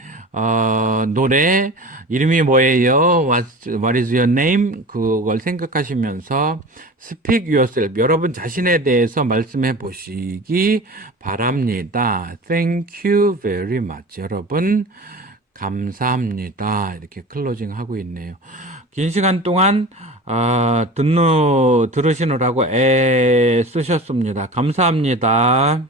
노래 이름이 뭐예요? What is your name? 그걸 생각하시면서 speak yourself. 여러분 자신에 대해서 말씀해 보시기 바랍니다. Thank you very much. 여러분 감사합니다. 이렇게 클로징 하고 있네요. 긴 시간 동안 들으시느라고 애 쓰셨습니다. 감사합니다.